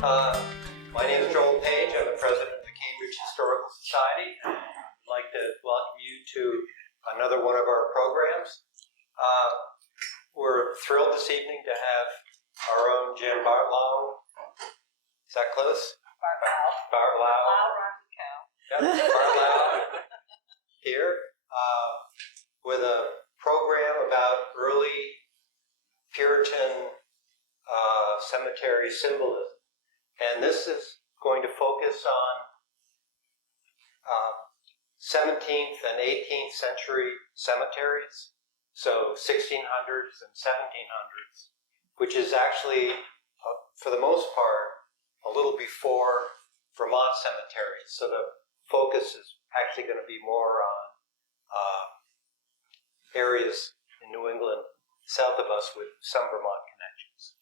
My name is Joel Page. I'm the president of the Cambridge Historical Society. I'd like to welcome you to another one of our programs. We're thrilled this evening to have our own Jen Bartlau. Is that close? Bartlau. Yep, Bartlau here with a program about early Puritan cemetery symbolism. And this is going to focus on 17th and 18th century cemeteries, so 1600s and 1700s, which is actually, for the most part, a little before Vermont cemeteries. So the focus is actually going to be more on areas in New England south of us with some Vermont connections.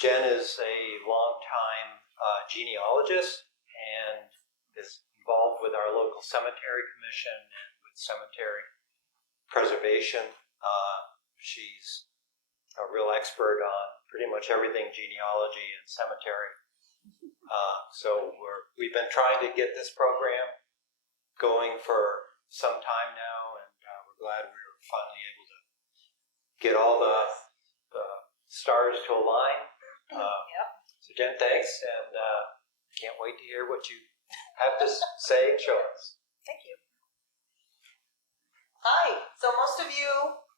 Jen is a longtime genealogist and is involved with our local cemetery commission and with cemetery preservation. She's a real expert on pretty much everything genealogy and cemetery. So we've been trying to get this program going for some time now, and we're glad we were finally able to get all the stars to align. So Jen, thanks, and can't wait to hear what you have to say and show us. Thank you. Hi. So most of you,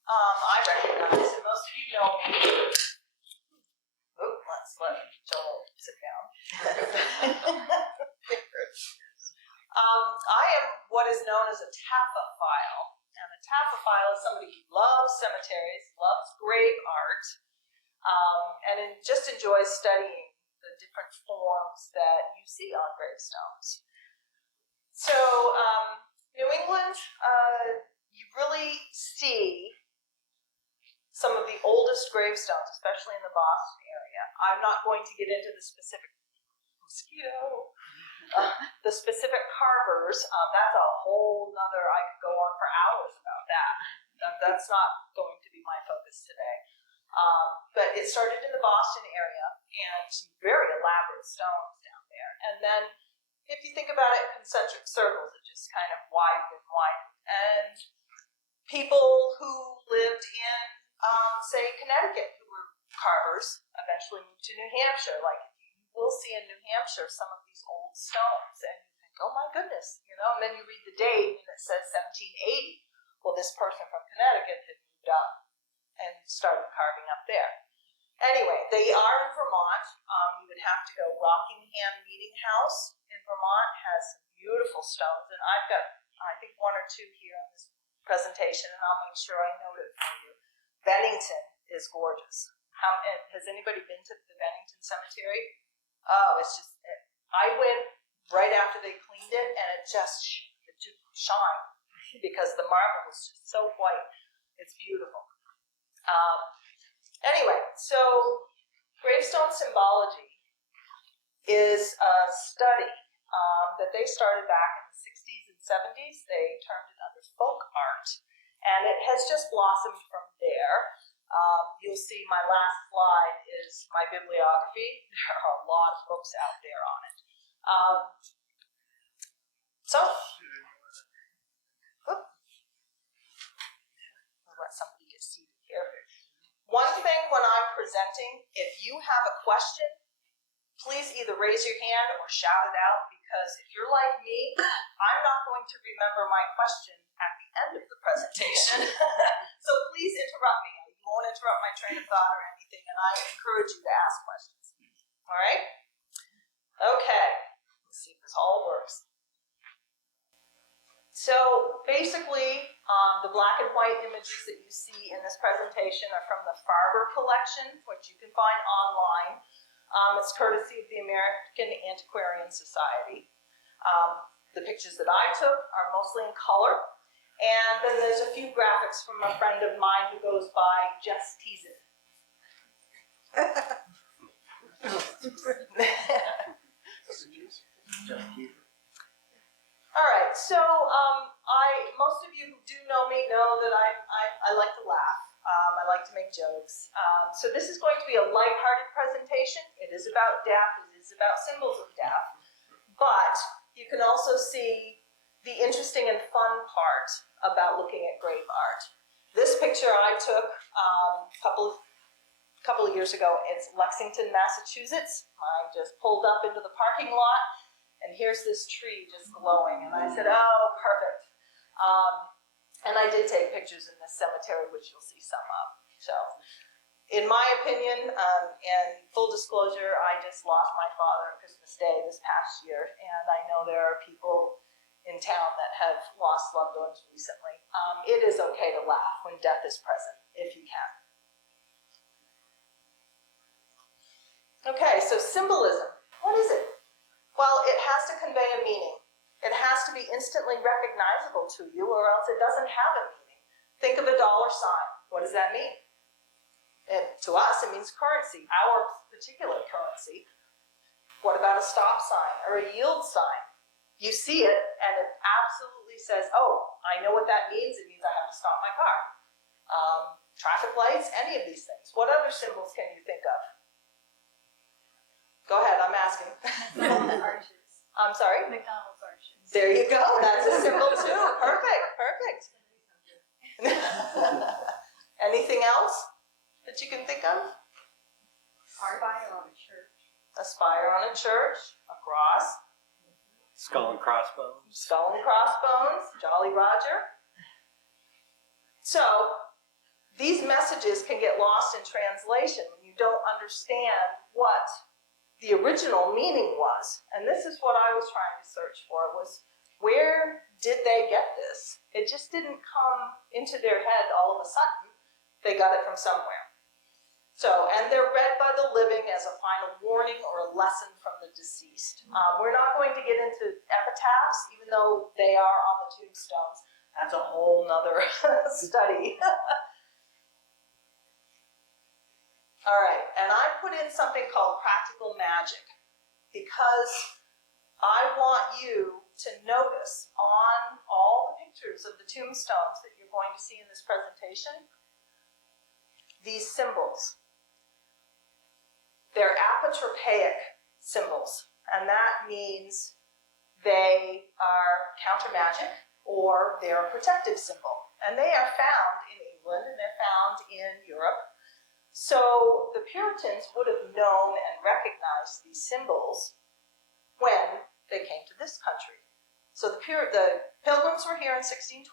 I recognize, and most of you know me. Oh, let's let Joel sit down. I am what is known as a taphophile, and a taphophile is somebody who loves cemeteries, loves grave art, and just enjoys studying the different forms that you see on gravestones. So, New England, you really see some of the oldest gravestones, especially in the Boston area. I'm not going to get into the specific the specific carvers. That's a whole nother, I could go on for hours about that. That's not going to be my focus today. But it started in the Boston area, and some very elaborate stones down there. And then, if you think about it in concentric circles, it just kind of widened and widened. And people who lived in, say, Connecticut, who were carvers, eventually moved to New Hampshire. Like, you will see in New Hampshire some of these old stones, and you think, oh my goodness, you know. And then you read the date, and it says 1780. Well, this person from Connecticut had moved up and started carving up there. Anyway, they are in Vermont. You would have to go. Rockingham Meeting House in Vermont has some beautiful stones, and I've got, I think, one or two here on this presentation, and I'll make sure I note it for you. Bennington is gorgeous. Has anybody been to the Bennington Cemetery? Oh, it's just, I went right after they cleaned it, and it just shined because the marble was just so white. It's beautiful. Anyway, so gravestone symbology is a study that they started back in the 60s and 70s. They termed it under folk art, and it has just blossomed from there. You'll see my last slide is my bibliography. There are a lot of books out there on it. I'll let somebody get seated here. One thing when I'm presenting, if you have a question, please either raise your hand or shout it out, because if you're like me, I'm not going to remember my question at the end of the presentation. So please interrupt me. You won't interrupt my train of thought or anything, and I encourage you to ask questions. All right? Okay. Let's see if this all works. So basically, the black and white images that you see in this presentation are from the Farber collection, which you can find online. It's courtesy of the American Antiquarian Society. The pictures that I took are mostly in color. And then there's a few graphics from a friend of mine who goes by Just Tease It. All right, so most of you who do know me know that I like to laugh. I I like to make jokes. So this is going to be a lighthearted presentation. It is about death. It is about symbols of death. But you can also see the interesting and fun part about looking at grave art. This picture I took a couple of years ago. It's Lexington, Massachusetts. I just pulled up into the parking lot, and here's this tree just glowing. And I said, oh, perfect. And I did take pictures in this cemetery, which you'll see some of. So, in my opinion, and full disclosure, I just lost my father on Christmas Day this past year, and I know there are people in town that have lost loved ones recently. It is okay to laugh when death is present, if you can. Okay, so symbolism. What is it? Well, it has to convey a meaning. It has to be instantly recognizable to you, or else it doesn't have a meaning. Think of a dollar sign. What does that mean? To us, it means currency, our particular currency. What about a stop sign or a yield sign? You see it, and it absolutely says, oh, I know what that means. It means I have to stop my car. Traffic lights, any of these things. What other symbols can you think of? Go ahead, I'm asking. Arches. I'm sorry? McDonald's arches. There you go. That's a symbol too. Perfect. Perfect. Anything else that you can think of? Spire on a church. A spire on a church, a cross, Skull and crossbones. skull and crossbones, Jolly Roger. So these messages can get lost in translation when you don't understand what the original meaning was. And this is what I was trying to search for, was where did they get this? It just didn't come into their head all of a sudden. They got it from somewhere. So, and they're read by the living as a final warning or a lesson from the deceased. We're not going to get into epitaphs, even though they are on the tombstones. That's a whole nother study. All right, and I put in something called practical magic because I want you to notice on all the pictures of the tombstones that you're going to see in this presentation, these symbols. They're apotropaic symbols, and that means they are counter magic or they're a protective symbol. And they are found in England and they're found in Europe. So the Puritans would have known and recognized these symbols when they came to this country. So the Pilgrims were here in 1620.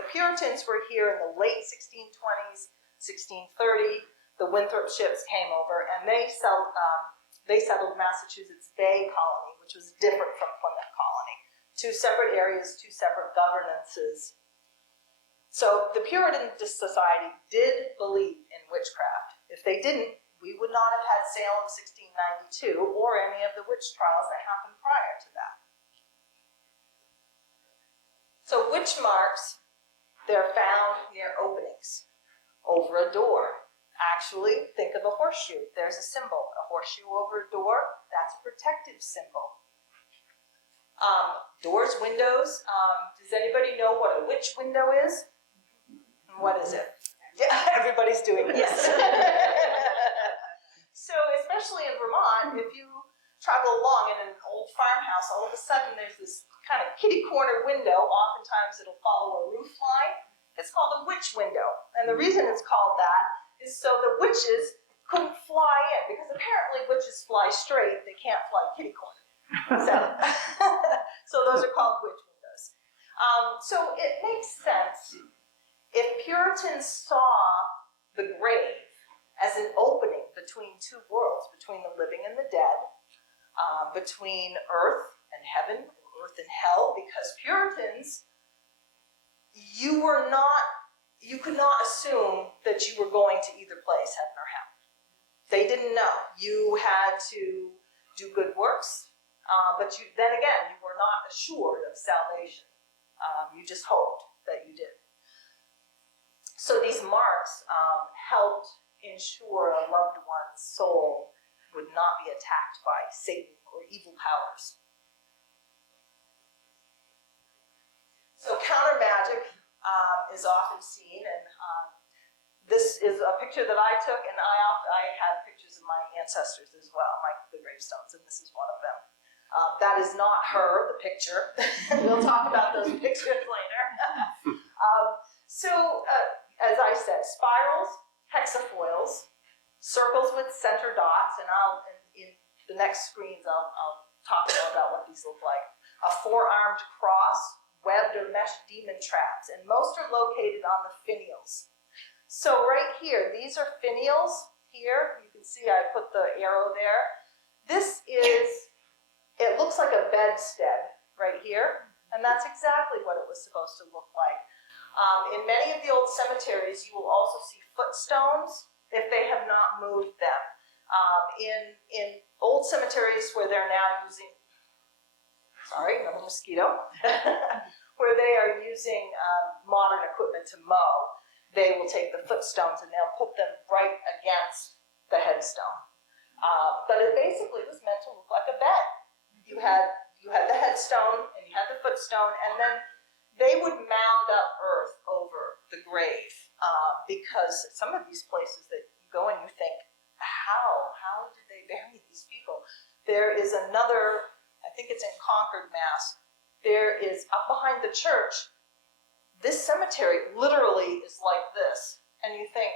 The Puritans were here in the late 1620s, 1630. The Winthrop ships came over, and they settled Massachusetts Bay Colony, which was different from Plymouth Colony. Two separate areas, two separate governances. So the Puritan society did believe in witchcraft. If they didn't, we would not have had Salem 1692 or any of the witch trials that happened prior to that. So witch marks, they're found near openings, over a door. Actually, think of a horseshoe. There's a symbol, a horseshoe over a door. That's a protective symbol. Doors, windows. Does anybody know what a witch window is? What is it? Yeah, everybody's doing it. Yes. So, especially in Vermont, if you travel along in an old farmhouse, all of a sudden there's this kind of kitty corner window. Oftentimes it'll follow a roof line. It's called a witch window. And the reason it's called that is so the witches couldn't fly in, because apparently witches fly straight, they can't fly kitty corner. So those are called witch windows. So it makes sense if Puritans saw the grave as an opening between two worlds, between the living and the dead, between earth and heaven, earth and hell, because Puritans, you could not assume that you were going to either place, heaven or hell. They didn't know. You had to do good works, but then again, you were not assured of salvation. You just hoped that you did. So these marks helped ensure a loved one's soul would not be attacked by Satan or evil powers. So counter magic is often seen, and This is a picture that I took, and I had pictures of my ancestors as well, the gravestones, and this is one of them. That is not her, the picture. We'll talk about those pictures later. As I said, spirals, hexafoils, circles with center dots, and in the next screens I'll talk more about what these look like. A four-armed cross, webbed or meshed demon traps, and most are located on the finials. So right here, these are finials here. You can see I put the arrow there. It looks like a bedstead right here, and that's exactly what it was supposed to look like. In many of the old cemeteries, you will also see footstones if they have not moved them. In old cemeteries where they're now using, sorry, another mosquito, where they are using modern equipment to mow, they will take the footstones and they'll put them right against the headstone. But it basically was meant to look like a bed. You had the headstone and you had the footstone, and then they would mound up earth over the grave, because some of these places that you go and you think, how did they bury these people? There is another, I think it's in Concord, Mass. There is, up behind the church, this cemetery literally is like this. And you think,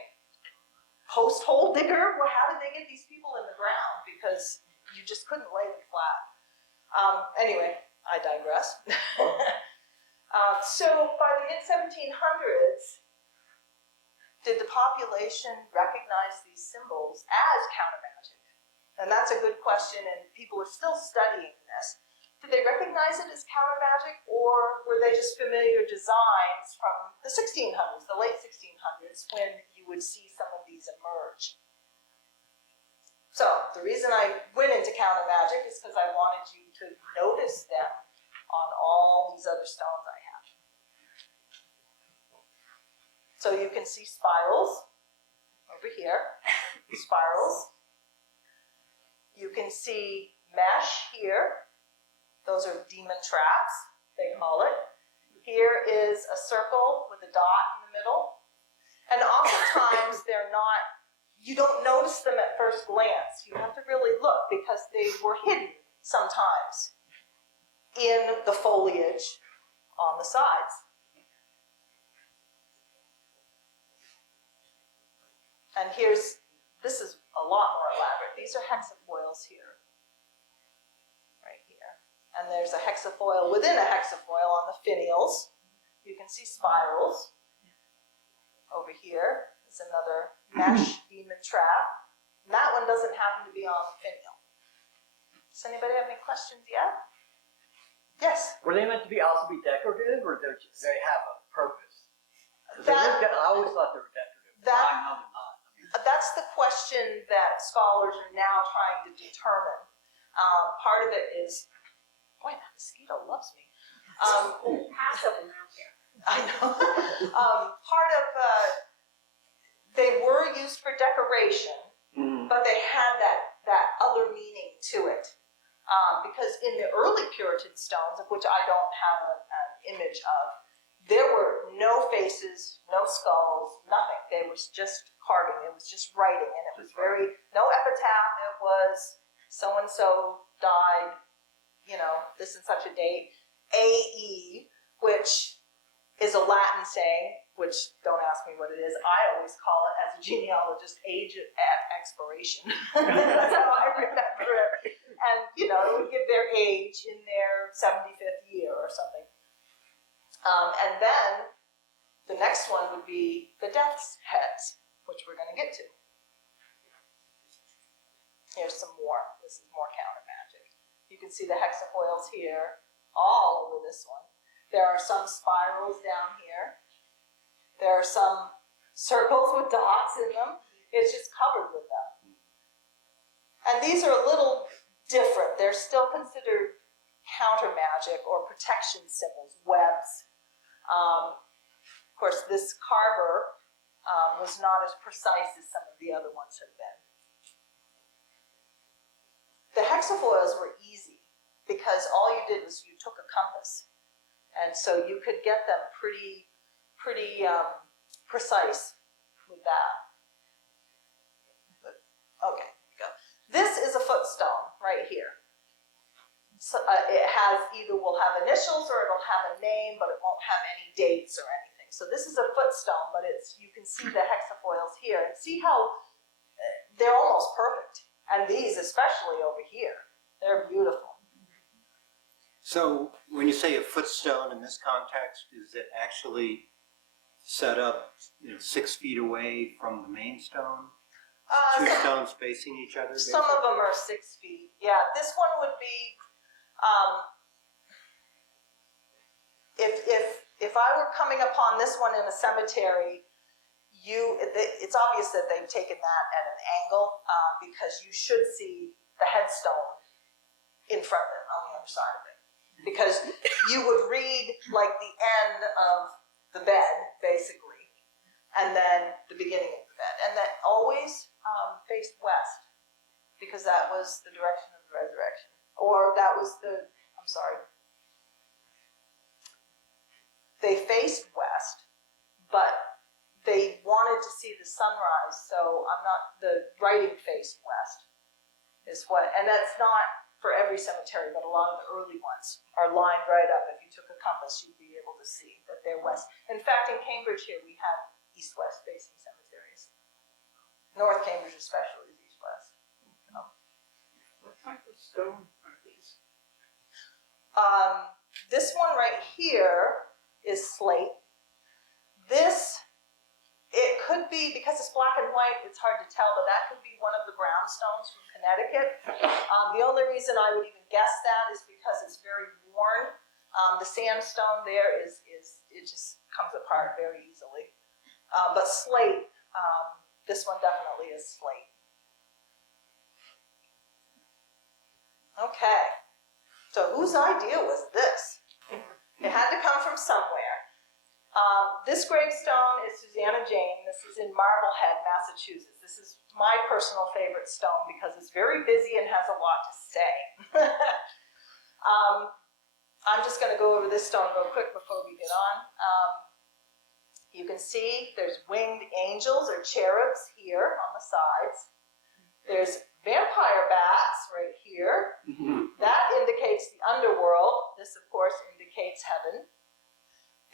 post-hole digger? Well, how did they get these people in the ground? Because you just couldn't lay them flat. Anyway, I digress. So by the mid-1700s, did the population recognize these symbols as countermagic? And that's a good question, and people are still studying this. Did they recognize it as countermagic, or were they just familiar designs from the 1600s, the late 1600s, when you would see some of these emerge? So the reason I went into countermagic is because I wanted you to notice them on all these other stones I have. So you can see spirals over here, spirals. You can see mesh here. Those are demon traps, they call it. Here is a circle with a dot in the middle. And oftentimes they're not, you don't notice them at first glance. You have to really look because they were hidden sometimes in the foliage on the sides. And this is a lot more elaborate. These are hexafoils here. Right here. And there's a hexafoil within a hexafoil on the finials. You can see spirals. Over here is another mesh demon trap. And that one doesn't happen to be on the finial. Does anybody have any questions yet? Yes? Were they meant to also be decorative, or do they have a purpose? I always thought they were decorative. I know they're not. That's the question that scholars are now trying to determine. Part of it is, boy, that mosquito loves me. Passive around here. I know. Part of, they were used for decoration, but they had that other meaning to it. Because in the early Puritan stones, of which I don't have an image of, there were no faces, no skulls, nothing. There was just carving. It was just writing, and it was no epitaph. It was so-and-so died, this and such a date. A.E., which is a Latin saying, which don't ask me what it is. I always call it, as a genealogist, age at expiration. That's how I remember it. And, it would give their age in their 75th year or something. And then the next one would be the death's heads, which we're going to get to. Here's some more. This is more counter magic. You can see the hexafoils here, all over this one. There are some spirals down here. There are some circles with dots in them. It's just covered with them. And these are a little different. They're still considered counter magic or protection symbols, webs. Of course, this carver was not as precise as some of the other ones have been. The hexafoils were easy because all you did was you took a compass. And so you could get them pretty precise. with that. Okay, go. This is a footstone right here. So, it has will have initials or it'll have a name, but it won't have any dates or anything. So this is a footstone, but you can see the hexafoils here and see how they're almost perfect. And these, especially over here, they're beautiful. So when you say a footstone in this context, is it actually set up 6 feet away from the main stone? Two stones facing each other? Some of them are 6 feet. Yeah, this one would be, if I were coming upon this one in a cemetery, it's obvious that they've taken that at an angle because you should see the headstone in front of it, on the other side of it. Because you would read like the end of the bed, basically, and then the beginning of the bed. And that always faced west, because that was the direction of the resurrection. Or that was they faced west, but they wanted to see the sunrise, so the writing faced west and that's not for every cemetery, but a lot of the early ones are lined right up. If you took a compass, you'd be able to see that they're west. In fact, in Cambridge here, we have east-west facing cemeteries. North Cambridge especially is east-west. What type of stone are these? This one right here is slate. It could be, because it's black and white, it's hard to tell, but that could be one of the brownstones from Connecticut. The only reason I would even guess that is because it's very worn. The sandstone there it just comes apart very easily. But slate, this one definitely is slate. Okay, so whose idea was this? It had to come from somewhere. This gravestone is Susanna Jane. This is in Marblehead, Massachusetts. This is my personal favorite stone because it's very busy and has a lot to say. I'm just going to go over this stone real quick before we get on. You can see there's winged angels or cherubs here on the sides. There's vampire bats right here. That indicates the underworld. This, of course, indicates heaven.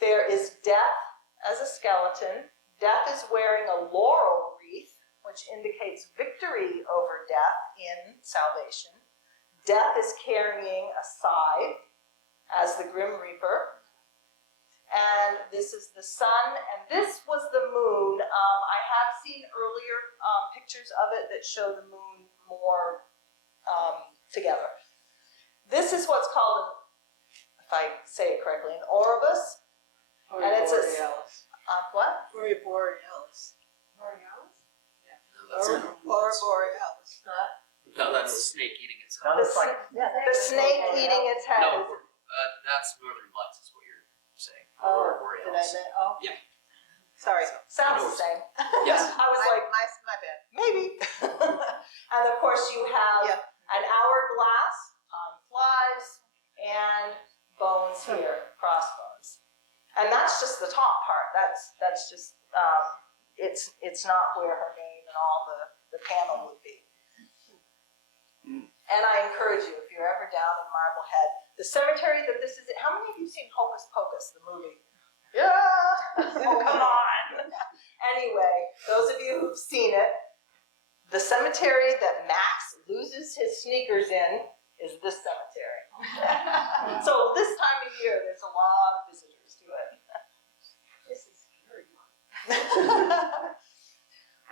There is death as a skeleton. Death is wearing a laurel wreath, which indicates victory over death in salvation. Death is carrying a scythe as the Grim Reaper. And this is the sun, and this was the moon. I have seen earlier pictures of it that show the moon more together. This is what's called, if I say it correctly, an oribus. And it's Borealis. What? Borealis. Borealis? Yeah. Borealis. No, that's a snake eating its head. Now it's like The snake eating its head. No, that's Northern Lights is what you're saying. Or Did I Borealis. mean? Yeah. Sorry. Sounds the same. Yes. I was like, My bad. maybe. And of course you have an hourglass, time flies, and bones here, crossbones. And that's just the top part. That's just, it's not where her name and all the panel would be. And I encourage you, if you're ever down in Marblehead, the cemetery that this is, how many of you have seen Hocus Pocus, the movie? Yeah! Oh, come on! Anyway, those of you who've seen it, the cemetery that Max loses his sneakers in is this cemetery. So this time of year, there's a lot of visitors to it. This is very long.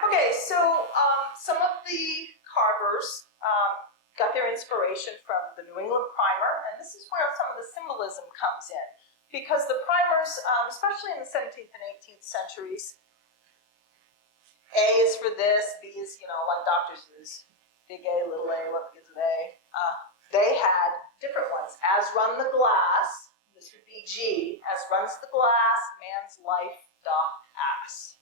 Okay, so some of the carvers got their inspiration from the New England primer, and this is where some of the symbolism comes in. Because the primers, especially in the 17th and 18th centuries, A is for this, B is, like Dr. Seuss, big A, little a, what gives it A? They had different ones. As run the glass, this would be G, as runs the glass, man's life doth pass.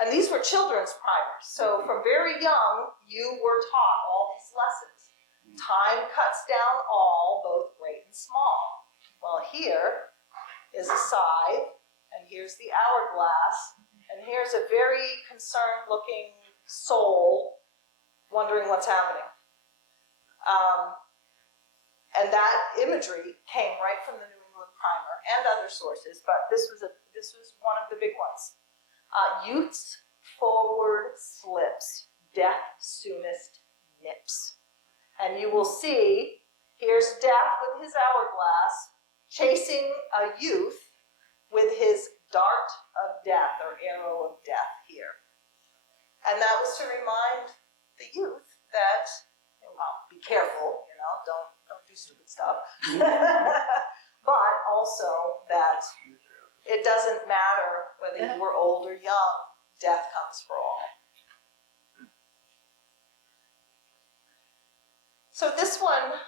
And these were children's primers. So from very young, you were taught all these lessons. Time cuts down all, both great and small. Well, here is a scythe, and here's the hourglass, and And here's a very concerned looking soul wondering what's happening. And that imagery came right from the New England Primer and other sources, but this was one of the big ones. Youth's forward slips, death soonest nips. And you will see, here's Death with his hourglass, chasing a youth with his dart of death, or arrow of death here. And that was to remind the youth that, well, be careful, don't do stupid stuff. But also that it doesn't matter whether you were old or young, death comes for all. So this one,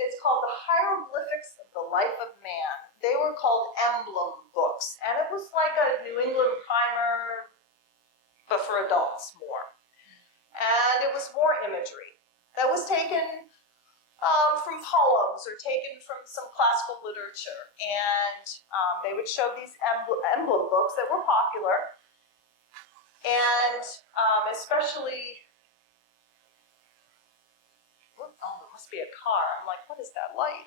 it's called The Hieroglyphics of the Life of Man. They were called emblem books, and it was like a New England Primer, but for adults more. And it was more imagery that was taken from poems or taken from some classical literature. And they would show these emblem books that were popular, and especially, oh, there must be a car. I'm like, what is that light?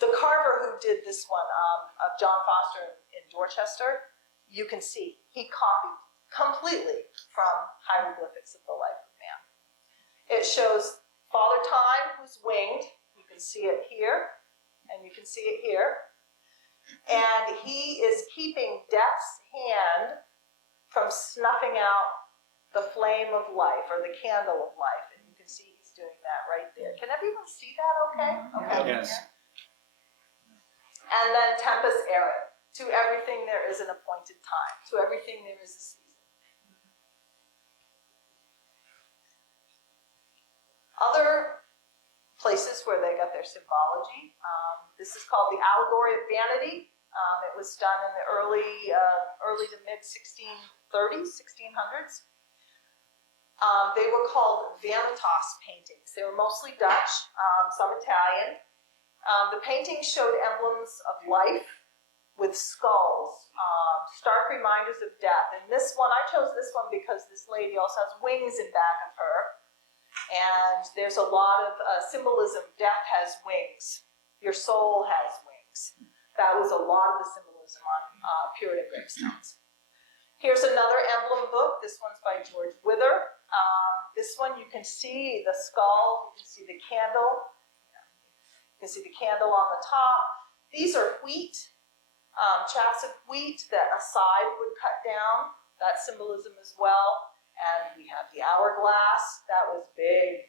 The carver who did this one, of John Foster in Dorchester, you can see he copied completely from Hieroglyphics of the Life of Man. It shows Father Time, who's winged. You can see it here, and you can see it here. And he is keeping Death's hand from snuffing out the flame of life, or the candle of life. And you can see he's doing that right there. Can everyone see that okay? Okay. Yes. And then Tempus Erit. To everything there is an appointed time. To everything there is a season. Other places where they got their symbology. This is called the Allegory of Vanity. It was done in the early to mid 1600s. They were called vanitas paintings. They were mostly Dutch, some Italian. The paintings showed emblems of life with skulls, stark reminders of death. And this one, I chose this one because this lady also has wings in back of her. And there's a lot of symbolism. Death has wings. Your soul has wings. That was a lot of the symbolism on Puritan gravestones. Here's another emblem book. This one's by George Wither. This one you can see the skull. You can see the candle. You can see the candle on the top. These are wheat, chaffs of wheat that a scythe would cut down. That symbolism as well. And we have the hourglass. That was big.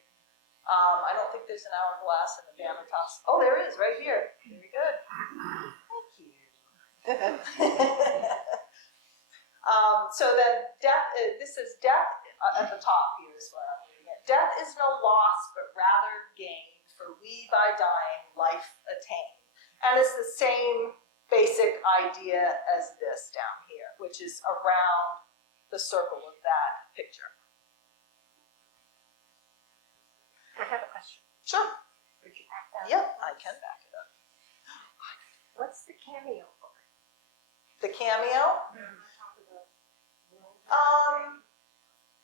I don't think there's an hourglass in the vanitas. Oh, there is, right here. Very good. Thank you. So then death, this is death at the top here is what I'm reading it. Death is no loss, but rather gain, for we by dying life attain. And it's the same basic idea as this down here, which is around the circle of that picture. I have a question. Sure. Would you back that up? Yep, I can back it up. What's the cameo for? The cameo?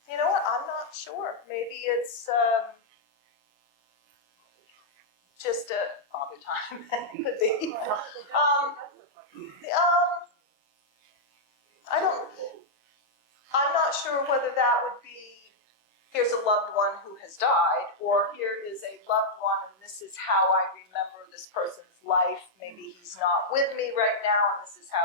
You know what? I'm not sure. Maybe it's just a Father Time. Could be. I'm not sure whether that would be, here's a loved one who has died, or here is a loved one and this is how I remember this person's life. Maybe he's not with me right now and this is how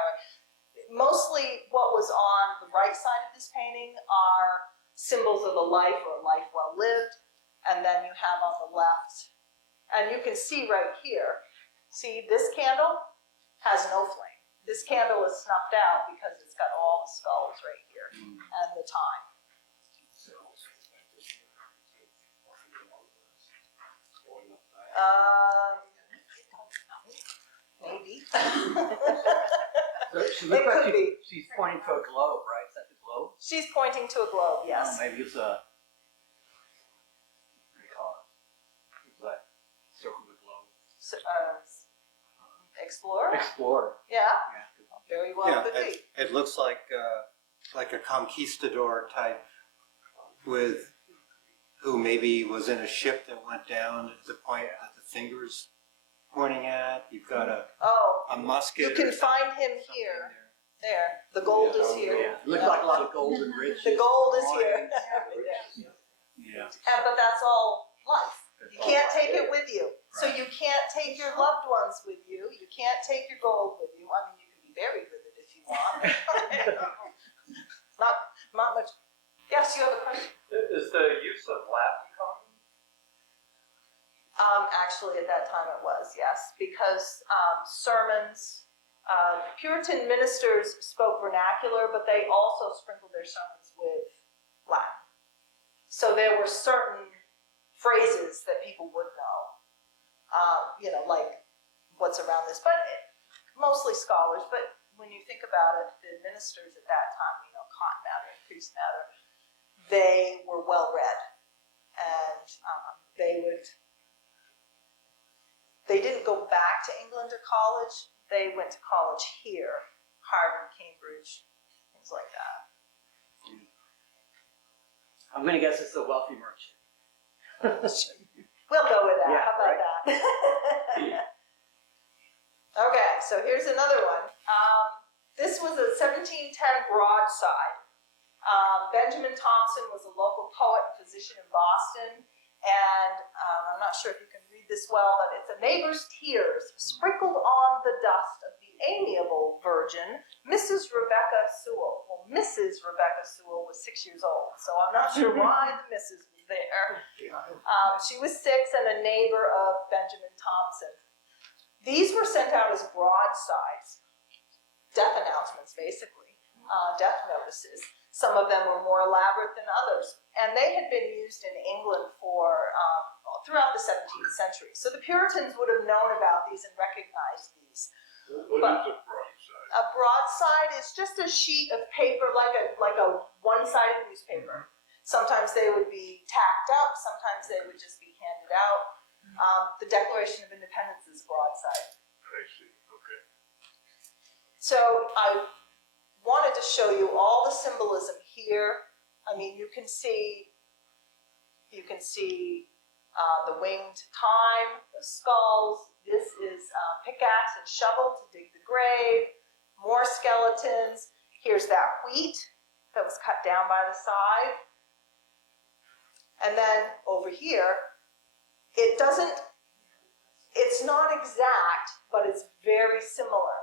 mostly what was on the right side of this painting are symbols of the life or life well lived, and then you have on the left, and you can see right here, see this candle has no flame. This candle is snuffed out because it's got all the skulls right here and the time. Maybe. She It looks like could be. she's pointing to a globe, right? Is that the globe? She's pointing to a globe, yes. Oh, maybe it's a, what do you call it? It's like circle the globe. So, Explorer? Explorer. Yeah. Yeah, good one. very well Yeah, could be. it looks like a conquistador type with who maybe was in a ship that went down at the point that the finger's pointing at. You've got Oh, a musket. you can or something- find him something here. there. There, the gold is here. Yeah, it looked like a lot of golden ridges. The gold is here. Yeah. But that's all life. You can't take it with you. So you can't take your loved ones with you. You can't take your gold with you. I mean, you can be buried with it if you want. not much. Yes, you have a question? Is the use of Latin common? Actually, at that time it was, yes, because sermons, Puritan ministers spoke vernacular, but they also sprinkled their sermons with Latin. So there were certain phrases that people would know, like what's around this, but mostly scholars. But when you think about it, the ministers at that time, Cotton Mather and Priest Mather, they were well read, and they didn't go back to England or college. They went to college here, Harvard, Cambridge, things like that. I'm gonna guess it's a wealthy merchant. We'll go with that. Yeah, How about right. that? Okay, so here's another one. This was a 1710 broadside. Benjamin Thompson was a local poet and physician in Boston, and I'm not sure if you can read this well, but it's a neighbor's tears sprinkled on the dust of the amiable virgin, Mrs. Rebecca Sewell. Well, Mrs. Rebecca Sewell was 6 years old, so I'm not sure why the Mrs. was there. She was 6 and a neighbor of Benjamin Thompson. These were sent out as broadsides, death announcements, basically, death notices. Some of them were more elaborate than others, and they had been used in England for throughout the 17th century. So the Puritans would have known about these and recognized these. What is a broadside? A broadside is just a sheet of paper, like a one-sided newspaper. Sometimes they would be tacked up, sometimes they would just be handed out. The Declaration of Independence is a broadside. I see, okay. So I wanted to show you all the symbolism here. I mean, you can see the winged time, the skulls. This is pickaxe and shovel to dig the grave. More skeletons. Here's that wheat that was cut down by the side. And then over here, it's not exact, but it's very similar.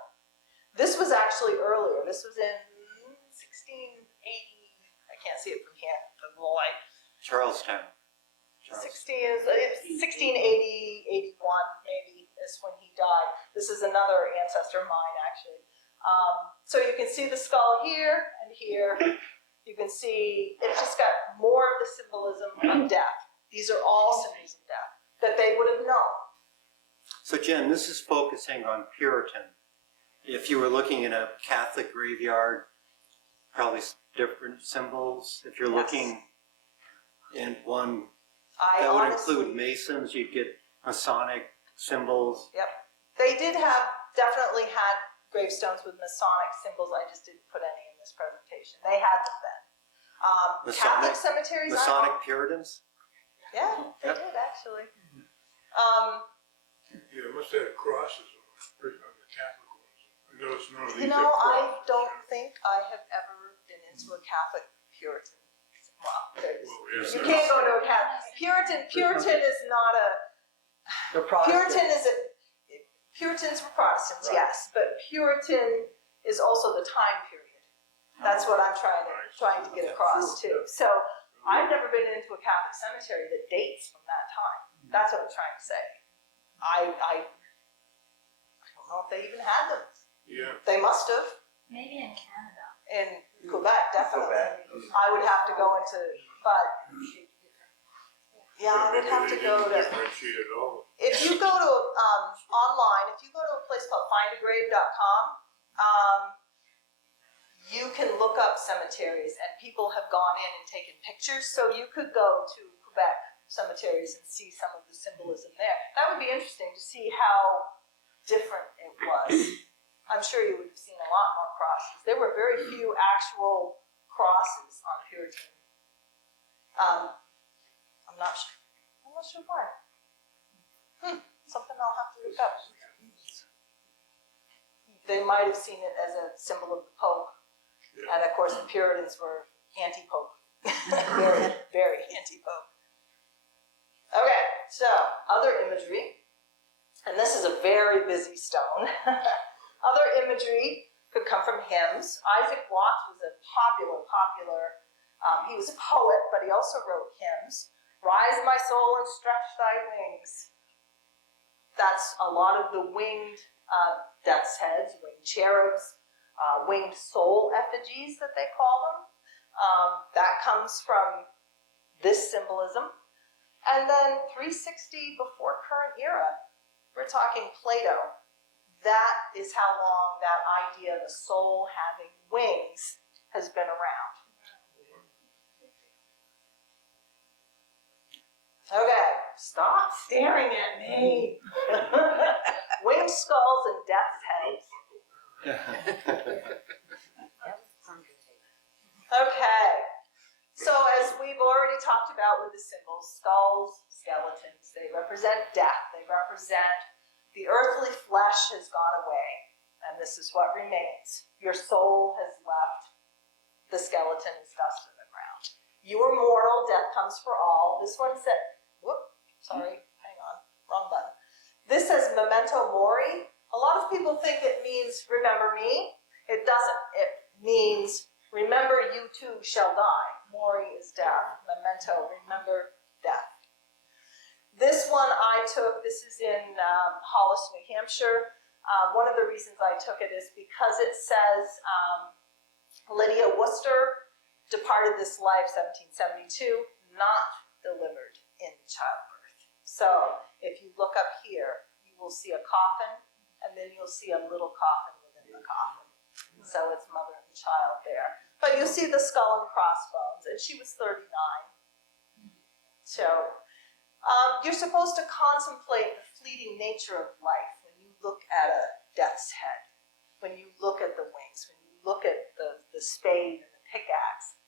This was actually earlier. This was in 1680. I can't see it from here. The light. Charlestown. 1680, 81 maybe is when he died. This is another ancestor of mine, actually. So you can see the skull here and here. You can see it's just got more of the symbolism of death. These are all symbols of death that they would have known. So Jen, this is focusing on Puritan. If you were looking in a Catholic graveyard, probably different symbols. If you're looking in one, that would include Masons, you'd get Masonic symbols. Yep. They definitely had gravestones with Masonic symbols. I just didn't put any in this presentation. They had them then. Catholic cemeteries, Masonic Puritans? yeah, they did actually. Yeah, must have crosses on the Catholic ones. I noticed none of these You have know, crosses. I don't think I have ever been into a Catholic Puritan. Well, there's. Well, yes, You there can't are. go to a Catholic. Puritan is not a. They're Protestant. Puritans were Protestants, Right. yes, but Puritan is also the time period. That's what I'm trying to get across too. So I've never been into a Catholic cemetery that dates from that time. That's what I'm trying to say. I don't know if they even had them. Yeah. They must have. Maybe in Canada. In Quebec, definitely. Quebec. I would have to go into, but yeah, I would have to Maybe they go didn't to. differentiate at all. If you go to online, if you go to a place called findagrave.com, you can look up cemeteries, and people have gone in and taken pictures. So you could go to Quebec cemeteries and see some of the symbolism there. That would be interesting to see how different it was. I'm sure you would have seen a lot more crosses. There were very few actual crosses on Puritan. I'm not sure why. Something I'll have to look up. They might have seen it as a symbol of the Pope. And of course, the Puritans were anti-Pope. Very, very anti-Pope. Okay, so other imagery. And this is a very busy stone. Other imagery could come from hymns. Isaac Watts was a popular, he was a poet, but he also wrote hymns. Rise, my soul, and stretch thy wings. That's a lot of the winged death's heads, winged cherubs, winged soul effigies that they call them. That comes from this symbolism. And then 360 before current era, we're talking Plato. That is how long that idea of the soul having wings has been around. Okay, stop staring at me. Winged skulls and death's heads. Okay, so as we've already talked about with the symbols, skulls, skeletons, they represent death. They represent the earthly flesh has gone away, and this is what remains. Your soul has left. The skeleton is dust in the ground. You are mortal, death comes for all. This one said, hang on, wrong button. This says memento mori. A lot of people think it means remember me. It doesn't. It means remember you too shall die. Mori is death. Memento, remember death. This one I took, this is in Hollis, New Hampshire. One of the reasons I took it is because it says Lydia Worcester departed this life 1772, not delivered in childbirth. So if you look up here, you will see a coffin, and then you'll see a little coffin within the coffin. So it's mother and child there. But you see the skull and crossbones, and she was 39. So you're supposed to contemplate the fleeting nature of life when you look at a death's head, when you look at the wings, when you look at the spade and the pickaxe.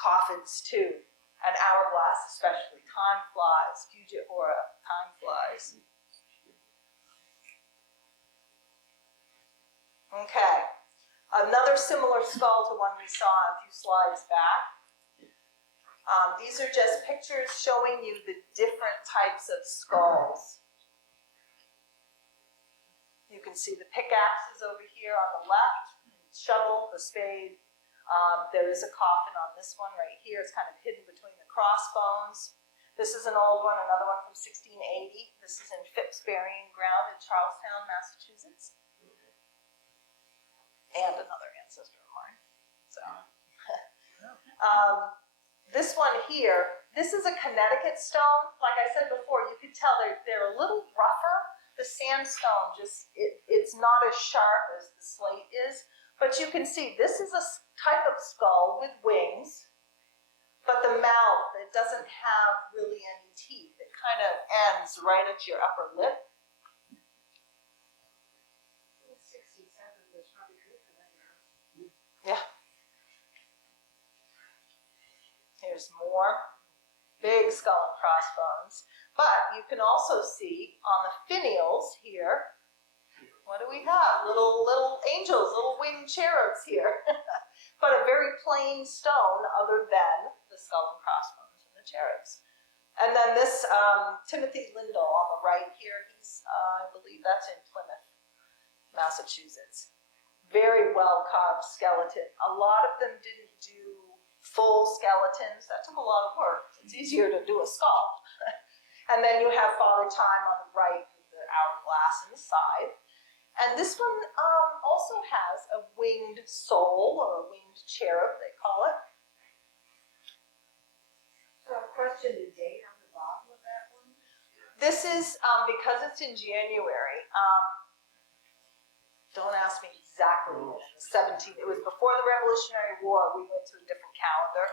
Coffins too, an hourglass especially. Time flies, Fugit hora, time flies. Okay, another similar skull to one we saw a few slides back. These are just pictures showing you the different types of skulls. You can see the pickaxes over here on the left, shovel, the spade. There is a coffin on this one right here. It's kind of hidden between the crossbones. This is an old one, another one from 1680. This is in Phipps Burying Ground in Charlestown, Massachusetts. And another ancestor of mine. So, this one here, this is a Connecticut stone. Like I said before, you can tell they're a little rougher. The sandstone it's not as sharp as the slate is. But you can see this is a type of skull with wings, but the mouth, it doesn't have really any teeth. It kind of ends right at your upper lip. Yeah. Here's more. Big skull and crossbones. But you can also see on the finials here, what do we have? Little angels, little winged cherubs here. But a very plain stone other than the skull and crossbones and the cherubs. And then this Timothy Lindell on the right here, he's, I believe that's in Plymouth, Massachusetts. Very well carved skeleton. A lot of them didn't do full skeletons. That took a lot of work. It's easier to do a skull. And then you have Father Time on the right with the hourglass in the side. And this one also has a winged soul, or a winged cherub, they call it. So a question, the date on the bottom of that one? This is, because it's in January, don't ask me exactly when, it was 17. It was before the Revolutionary War. We went to a different calendar.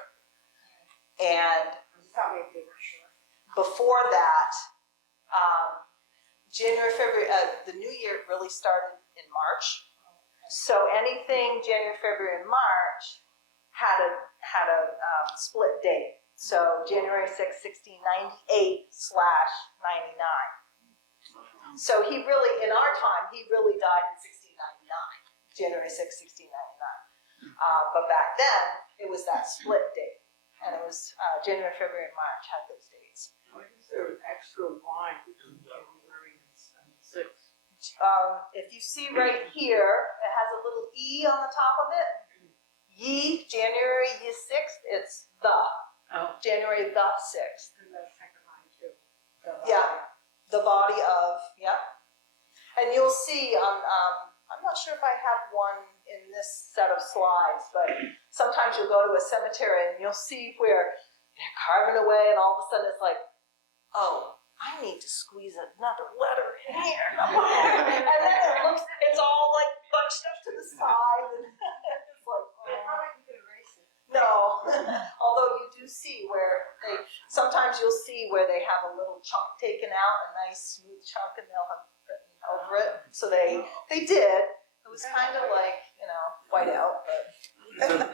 And Probably a bigger sure. before that, January, February, the new year really started in March. So anything January, February, and March had a split date. So January 6, 1698/99. So he really, in our time, he really died in 1699, January 6, 1699. But back then, it was that split date. And it was January, February, and March had those dates. Why is there an extra line between January and 6? If you see right here, it has a little E on the top of it. Ye, January ye 6th, it's the. Oh. January the 6th. And the second line too. Yeah. The body of, yeah. And you'll see on, I'm not sure if I have one in this set of slides, but sometimes you'll go to a cemetery and you'll see where they're carving away and all of a sudden it's like, oh, I need to squeeze another letter in here. And then it's all like bunched up to the side. And it's like, I thought I could erase it. no. Although you do see where sometimes you'll see where they have a little chunk taken out, a nice smooth chunk, and they'll have written over it. So they did. It was kind of like, white out, but. So,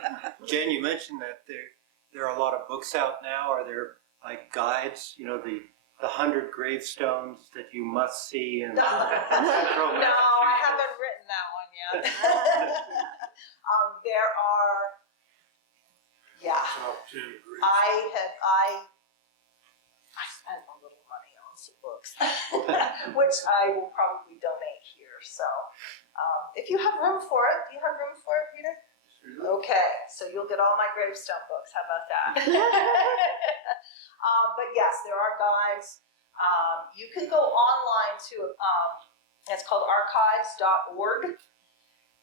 Jen, you mentioned that there are a lot of books out now. Are there like guides? The 100 gravestones that you must see in central No, I haven't written that one yet. There are, Top 10 great. I spent a little money on some books, which I will probably donate here. So, if you have room for it, do you have room for it, Peter? Okay, so you'll get all my gravestone books. How about that? But yes, there are guides. You can go online to, it's called archives.org,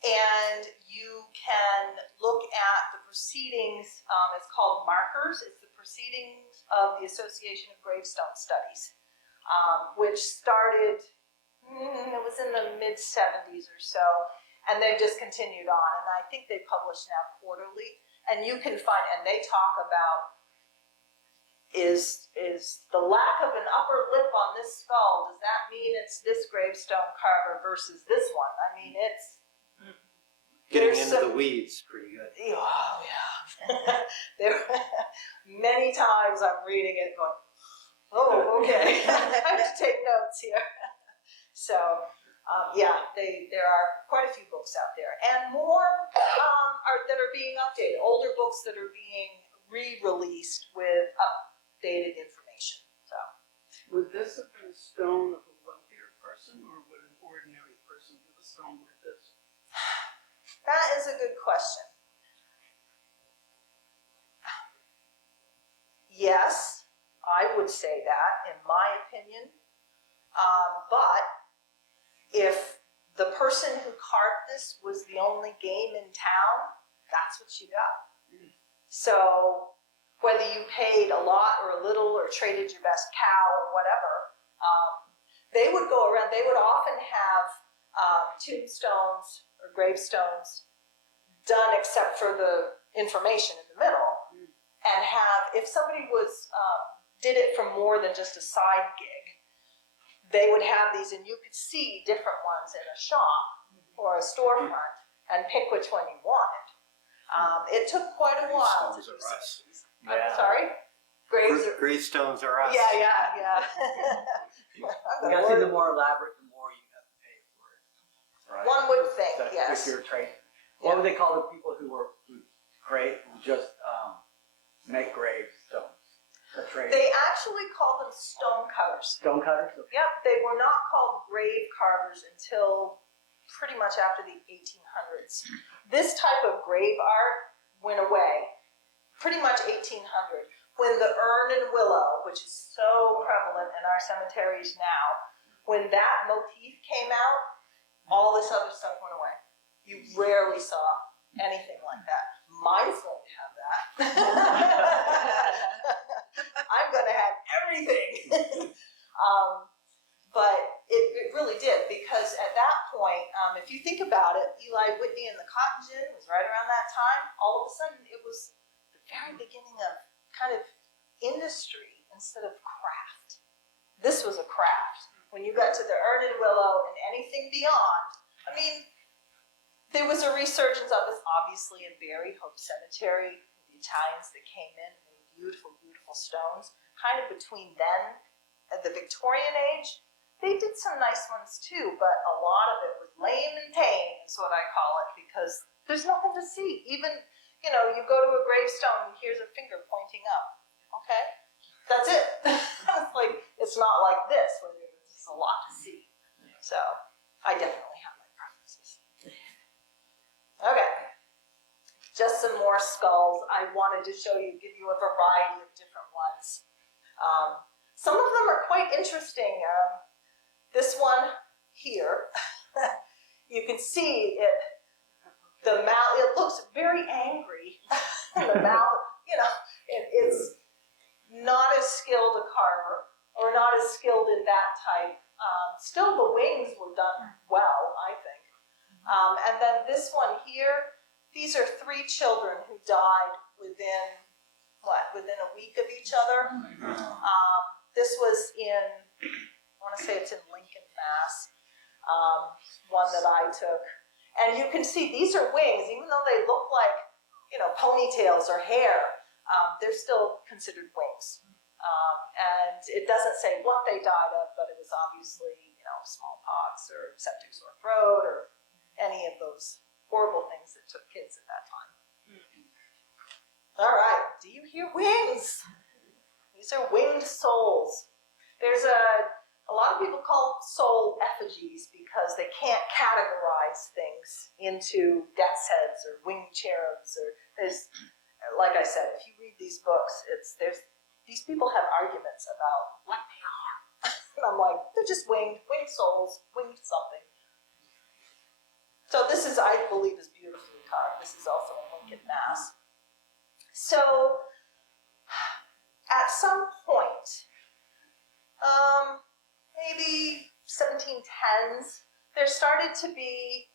and you can look at the proceedings. It's called Markers. It's the proceedings of the Association of Gravestone Studies, which started, it was in the mid-70s or so, and they've just continued on. And I think they publish now quarterly, and you can find, and they talk about is the lack of an upper lip on this skull, does that mean it's this gravestone carver versus this one? I mean, it's Getting there's into the weeds pretty good. oh yeah. There many times I'm reading it going, oh, okay. I have to take notes here. So there are quite a few books out there, and more that are being updated, older books that are being re-released with updated information. So, Would this have been a stone of a wealthier person, or would an ordinary person do a stone like this? that is a good question. Yes, I would say that, in my opinion. But if the person who carved this was the only game in town, that's what you got. So whether you paid a lot or a little or traded your best cow or whatever, they would go around, they would often have tombstones or gravestones done except for the information in the middle, and if somebody did it for more than just a side gig, they would have these, and you could see different ones in a shop or a storefront and pick which one you wanted. It took quite a while to do Gravestones are us. these. I'm sorry? Graves are... Gravestones are us. Yeah. I'm guessing the more elaborate, the more you have to pay for it. Right? One would think, If yes. you're trained. What would they call the people who just make gravestones? They actually call them stone cutters. Stone cutters? Yep, they were not called grave carvers until pretty much after the 1800s. This type of grave art went away pretty much 1800, when the urn and willow, which is so prevalent in our cemeteries now, when that motif came out, all this other stuff went away. You rarely saw anything like that. Mine's going to have that. I'm going to have everything. But it really did, because at that point, if you think about it, Eli Whitney and the cotton gin was right around that time. All of a sudden, it was the very beginning of kind of industry instead of craft. This was a craft. When you got to the urn and willow and anything beyond, I mean, there was a resurgence of this, obviously, in Barry Hope Cemetery. The Italians that came in and made beautiful, beautiful stones. Kind of between then and the Victorian age, they did some nice ones too, but a lot of it was lame and tame, is what I call it, because there's nothing to see. Even, you know, you go to a gravestone and here's a finger pointing up. Okay? That's it. It's like, it's not like this, where there's a lot to see. So, I definitely have my preferences. Okay. Just some more skulls. I wanted to show you, give you a variety of different ones. Some of them are quite interesting. This one here, you can see it, the mouth, it looks very angry. The mouth, you know, it's not as skilled a carver, or not as skilled in that type. Still, the wings were done well, I think. And then this one here, these are 3 children who died within a week of each other. This was in, I want to say it's in Lincoln, Mass. One that I took. And you can see these are wings, even though they look like, you know, ponytails or hair, they're still considered wings. And it doesn't say what they died of, but it was obviously, you know, smallpox or septic sore throat or any of those horrible things that took kids at that time. All right, do you hear wings? These are winged souls. There's a lot of people call soul effigies because they can't categorize things into death's heads or winged cherubs, or there's, like I said, if you read these books, these people have arguments about what they are. And I'm like, they're just winged souls, winged something. So this is, I believe, is beautifully carved. This is also in Lincoln, Mass. So at some point, maybe 1710s, there started to be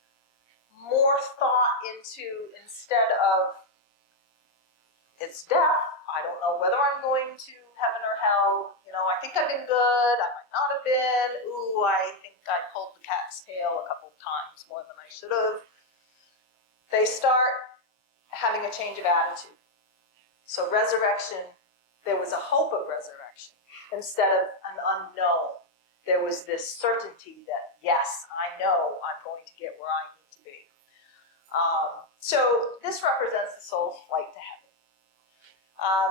more thought into, instead of it's death, I don't know whether I'm going to heaven or hell, you know, I think I've been good, I might not have been, ooh, I think I pulled the cat's tail a couple of times more than I should have. They start having a change of attitude. So resurrection, there was a hope of resurrection instead of an unknown. There was this certainty that, yes, I know I'm going to get where I need to be. So this represents the soul's flight to heaven.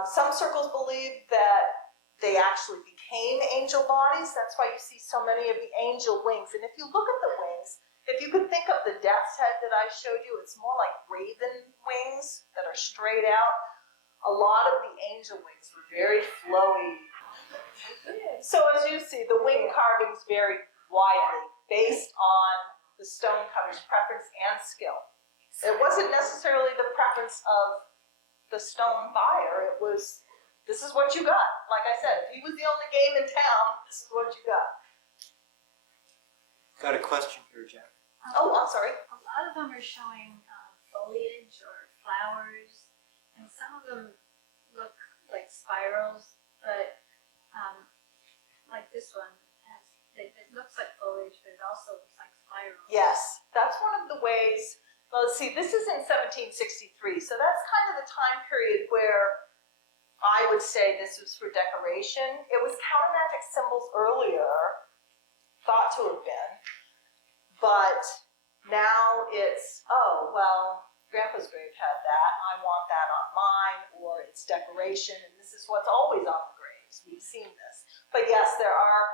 Some circles believe that they actually became angel bodies. That's why you see so many of the angel wings. And if you look at the wings, if you could think of the death's head that I showed you, it's more like raven wings that are straight out. A lot of the angel wings were very flowy. So as you see, the wing carvings vary widely based on the stonecutter's preference and skill. It wasn't necessarily the preference of the stone buyer. It was, this is what you got. Like I said, if he was the only game in town, this is what you got. Got a question here, Jen. Oh, I'm sorry. A lot of them are showing foliage or flowers, and some of them look like spirals, but like this one has, it looks like foliage, but it also looks like spirals. Yes, that's one of the ways. Well, let's see, this is in 1763, so that's kind of the time period where I would say this was for decoration. It was countermagic symbols earlier, thought to have been, but now it's, oh, well, Grandpa's grave had that, I want that on mine, or it's decoration, and this is what's always on the graves. We've seen this. But yes, there are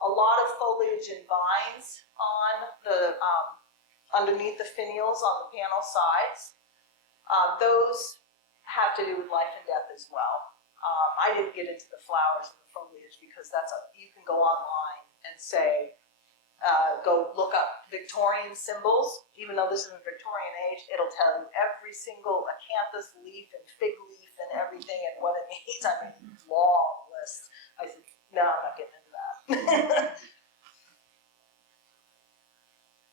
a lot of foliage and vines on the, underneath the finials on the panel sides. Those have to do with life and death as well. I didn't get into the flowers and the foliage because you can go online and say, go look up Victorian symbols. Even though this isn't Victorian age, it'll tell you every single acanthus leaf and fig leaf and everything and what it means. I mean, long list. I said, no, I'm not getting into that.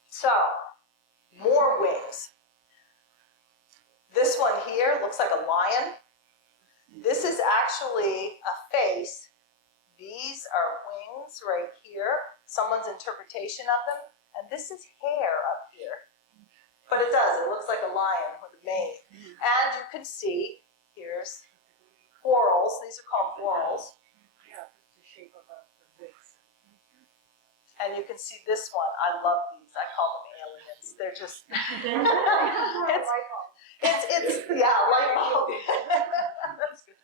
So, more wings. This one here looks like a lion. This is actually a face. These are wings right here, someone's interpretation of them, And this is hair up here. But it does, it looks like a lion with a mane. And you can see, here's whorls, these are called whorls. Yeah, it's the shape of a vix. And you can see this one, I love these, I call them aliens. They're just, it's light bulb. That's good.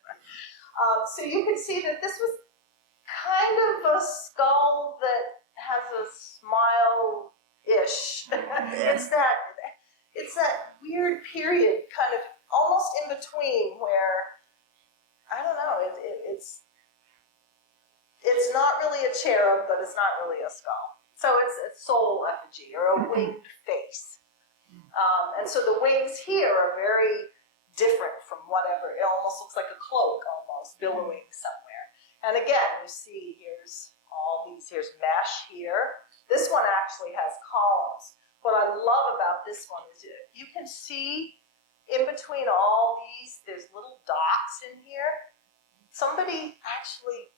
So you can see that this was kind of a skull that has a smile-ish. It's that weird period, kind of almost in between, where I don't know. It's not really a cherub, but it's not really a skull. So it's a soul effigy or a winged face. And so the wings here are very different from whatever. It almost looks like a cloak, almost billowing somewhere. And again, you see here's mesh here. This one actually has columns. What I love about this one is you can see in between all these, there's little dots in here. Somebody actually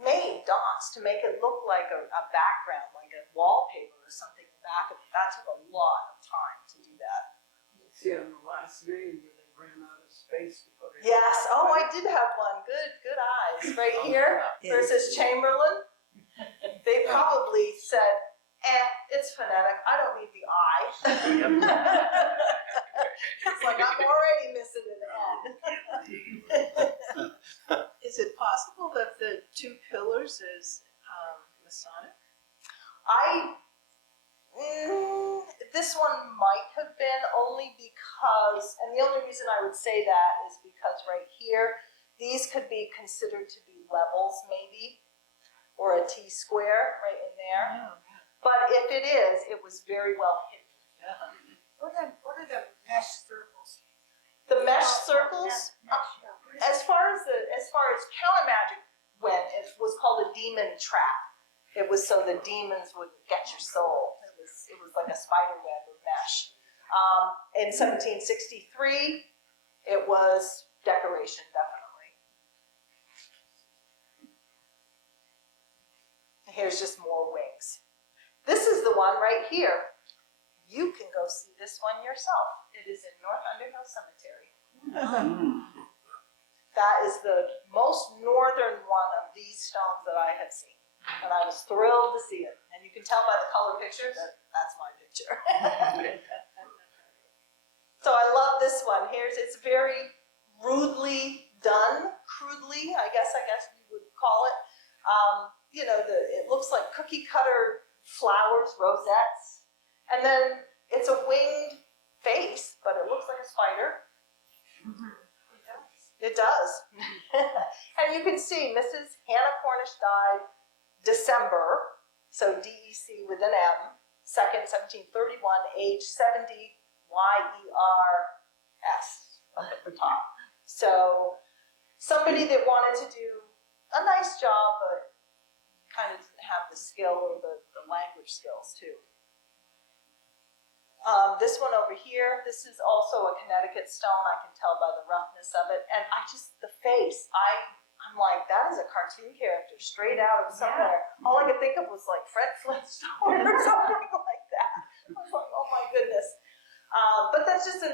made dots to make it look like a background, like a wallpaper or something in the back of it. That took a lot of time to do that. You see on the last name where they ran out of space to put it. Yes, oh, I did have one. Good eyes. Right here, where it says Chamberlain. They probably said, it's phonetic. I don't need the I. It's like I'm already missing an N. Is it possible that the two pillars is Masonic? This one might have been only because, and the only reason I would say that is because right here, these could be considered to be levels maybe, or a T-square right in there. Oh, yeah. But if it is, it was very well hidden. What are the mesh circles? The mesh circles, as far as counter magic went, it was called a demon trap. It was so the demons would get your soul. It was like a spider web of mesh. In 1763, it was decoration, definitely. Here's just more wings. This is the one right here. You can go see this one yourself. It is in North Underhill Cemetery. That is the most northern one of these stones that I have seen. And I was thrilled to see it. And you can tell by the color picture that that's my picture. So I love this one. It's very rudely done, crudely, I guess you would call it. It looks like cookie cutter flowers, rosettes. And then it's a winged face, but it looks like a spider. It does. And you can see Mrs. Hannah Cornish died December, so DEC with an M, 2nd, 1731, age 70, YERS up at the top. So somebody that wanted to do a nice job, but kind of didn't have the skill or the language skills too. This one over here, this is also a Connecticut stone. I can tell by the roughness of it. And the face, I'm like, that is a cartoon character straight out of somewhere. Yeah. All I could think of was like Fred Flintstone or something like that. I was like, oh my goodness. But that's just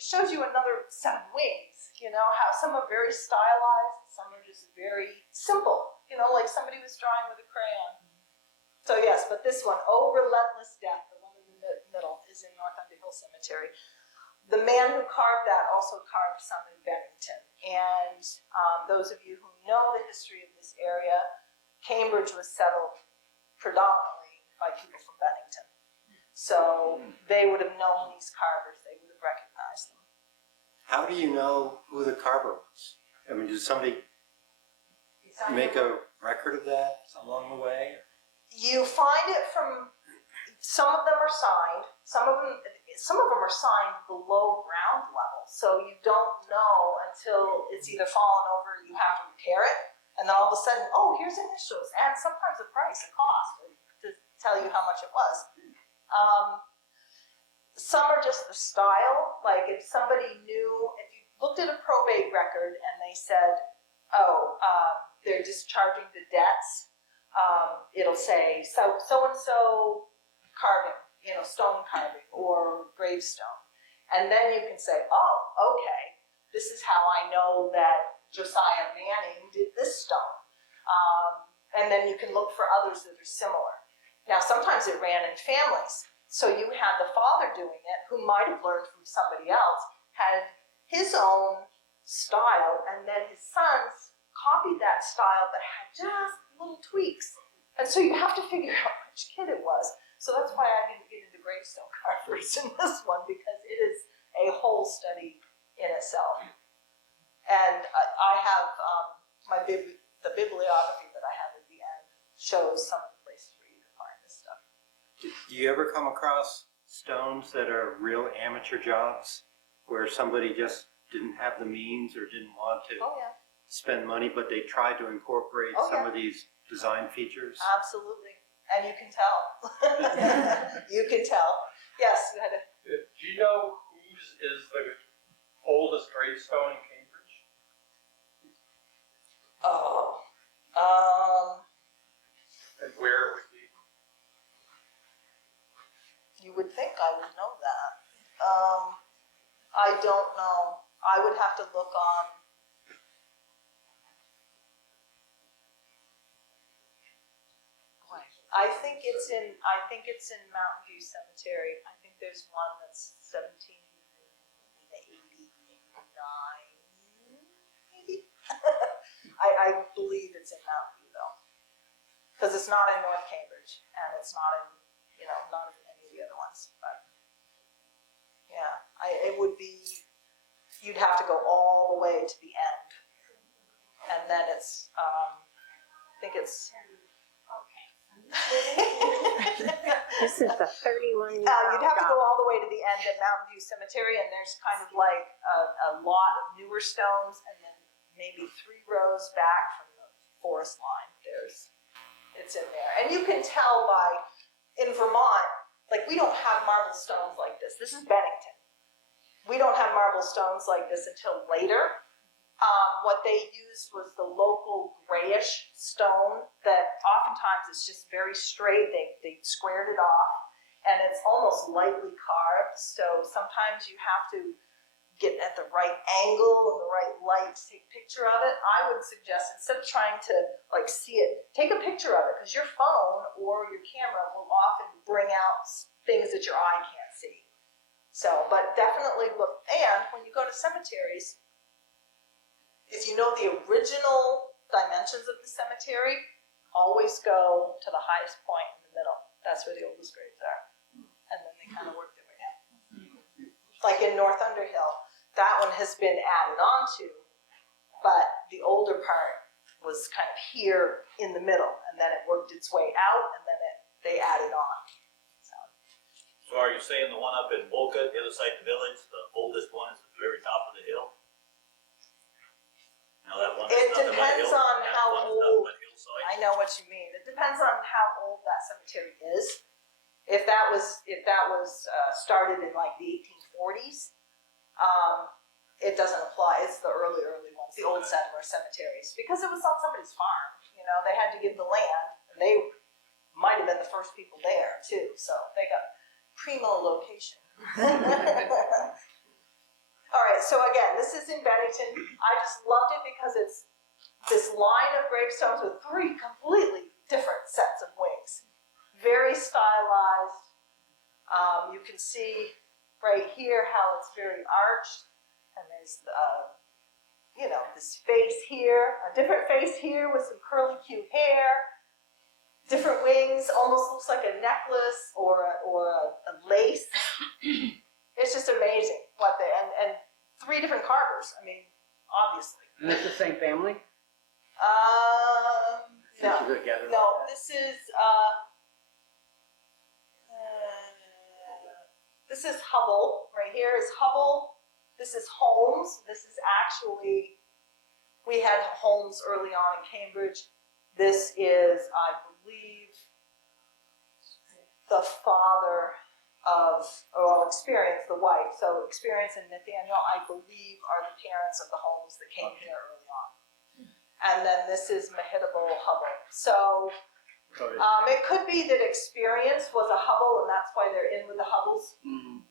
shows you another set of wings, how some are very stylized, some are just very simple, like somebody was drawing with a crayon. So yes, but this one, Oh Relentless Death, the one in the middle, is in North Underhill Cemetery. The man who carved that also carved some in Bennington. And those of you who know the history of this area, Cambridge was settled predominantly by people from Bennington. So they would have known these carvers, they would have recognized them. How do you know who the carver was? I mean, did somebody make a record of that along the way? You find it from, some of them are signed, some of them are signed below ground level, so you don't know until it's either fallen over and you have to repair it, and then all of a sudden, oh, here's initials, and sometimes a price, a cost, to tell you how much it was. Some are just the style, like if somebody knew, if you looked at a probate record and they said, they're discharging the debts, it'll say, so-and-so carving, stone carving or gravestone. And then you can say, oh, okay, this is how I know that Josiah Manning did this stone. And then you can look for others that are similar. Now, sometimes it ran in families. So you had the father doing it, who might have learned from somebody else, had his own style, and then his sons copied that style but had just little tweaks. And so you have to figure out which kid it was. So that's why I didn't get into gravestone carvers in this one, because it is a whole study in itself. And I have the bibliography that I have at the end shows some of the places where you can find this stuff. Do you ever come across stones that are real amateur jobs where somebody just didn't have the means or didn't want to Oh, yeah. spend money, but they tried to incorporate some of these design features? Absolutely. And you can tell. You can tell. Yes, you had a... Do you know whose is the oldest gravestone in Cambridge? Oh. And where it would be? You would think I would know that. I don't know. I would have to look on. I think it's in Mountain View Cemetery. I think there's one that's 1789, maybe. I believe it's in Mountain View though, because it's not in North Cambridge, and it's not in not in any of the other ones. But yeah, it would be. You'd have to go all the way to the end, and then it's. I think it's. This is the 31 You'd have to go all the way to the end at Mountain View Cemetery, and there's kind of like a lot of newer stones, and then maybe 3 rows back from the forest line. It's in there, and you can tell by in Vermont, like we don't have marble stones like this. This is Bennington. We don't have marble stones like this until later. What they used was the local grayish stone that oftentimes is just very straight. They squared it off, and it's almost lightly carved. So sometimes you have to get at the right angle and the right light to take a picture of it. I would suggest, instead of trying to like see it, take a picture of it, because your phone or your camera will often bring out things that your eye can't see. So, but definitely look. And when you go to cemeteries, if you know the original dimensions of the cemetery, always go to the highest point in the middle. That's where the oldest graves are. And then they kind of work their way down. Like in North Underhill, that one has been added onto, but the older part was kind of here in the middle, and then it worked its way out, and then they added on. So are you saying the one up in Boca, the other side of the village, the oldest one is at the very top of the hill? Now that one is nothing but Depends hill. on That how one is old. nothing but hillside. I know what you mean. It depends on how old that cemetery is. If that was started in like the 1840s, it doesn't apply. It's the early ones, the old settler cemeteries, because it was on somebody's farm. They had to give the land, and they might have been the first people there too. So they got primo location. All right, so again, this is in Bennington. I just loved it because it's this line of gravestones with 3 completely different sets of wings. Very stylized. You can see right here how it's very arched. And there's, this face here, a different face here with some curly cute hair. Different wings, almost looks like a necklace or a lace. It's just amazing what and 3 different carvers. I mean, obviously. And it's the same family? No. Together No, like that? This is Hubble. Right here is Hubble. This is Holmes. This is actually, we had Holmes early on in Cambridge. This is, I believe, the father of, Experience, the wife. So Experience and Nathaniel, I believe, are the parents of the Holmes that came here early on. And then this is Mehitable Hubble. So Sorry. It could be that experience was a Hubble, and that's why they're in with the Hubbles. Mhm.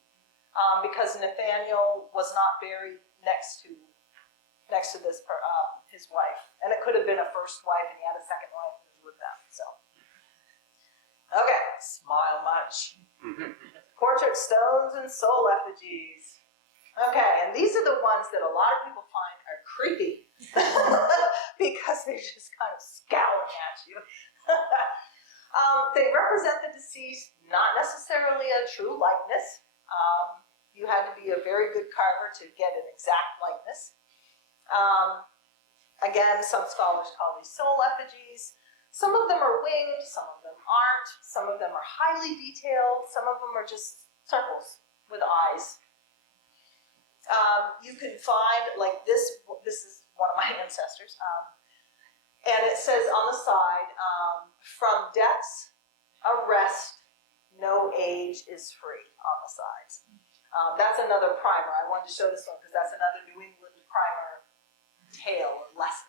Because Nathaniel was not buried next to this his wife, and it could have been a first wife, and he had a second wife and was with them. So, okay, smile much. Portrait stones and soul effigies. Okay, and these are the ones that a lot of people find are creepy because they're just kind of scowling at you. They represent the deceased, not necessarily a true likeness. You had to be a very good carver to get an exact likeness. Again, some scholars call these soul effigies. Some of them are winged, some of them aren't. Some of them are highly detailed. Some of them are just circles with eyes. You can find, like this is one of my ancestors, and it says on the side, from death's arrest, no age is free on the sides. That's another primer. I wanted to show this one because that's another New England primer tale or lesson.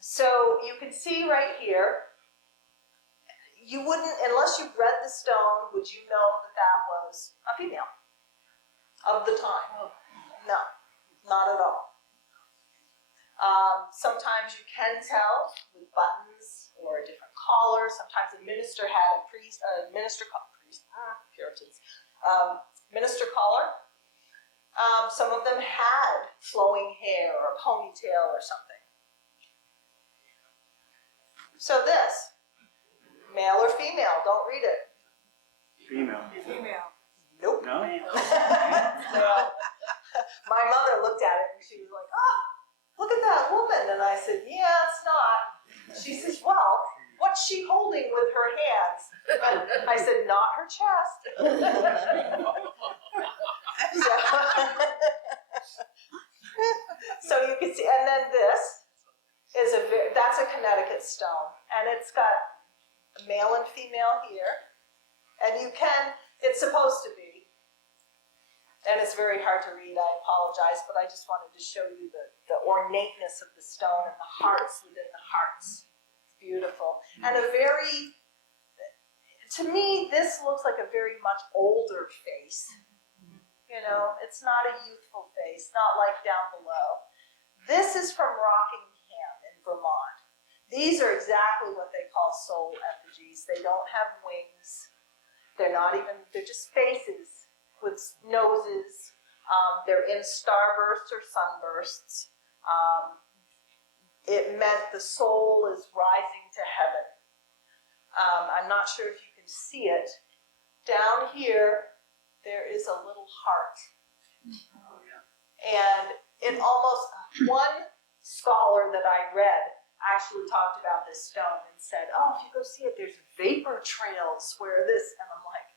So you can see right here, you wouldn't, unless you've read the stone, would you know that that was a female of the time? No, not at all. Sometimes you can tell with buttons or a different collar. Sometimes a minister had a minister collar. Some of them had flowing hair or a ponytail or something. So this, male or female, don't read it. Female. Nope. No? My mother looked at it and she was like, oh, look at that woman. And I said, yeah, it's not. She says, well, what's she holding with her hands? And I said, not her chest. So you can see, and then this is that's a Connecticut stone, and it's got male and female here, and it's supposed to be, and it's very hard to read, I apologize, but I just wanted to show you the ornateness of the stone and the hearts within the hearts. It's beautiful, and to me, this looks like a very much older face. You know, it's not a youthful face, not like down below. This is from Rockingham in Vermont. These are exactly what they call soul effigies. They don't have wings. They're just faces with noses. They're in starbursts or sunbursts. It meant the soul is rising to heaven. I'm not sure if you can see it. Down here, there is a little heart. And one scholar that I read actually talked about this stone and said, oh, if you go see it, there's vapor trails where this, and I'm like,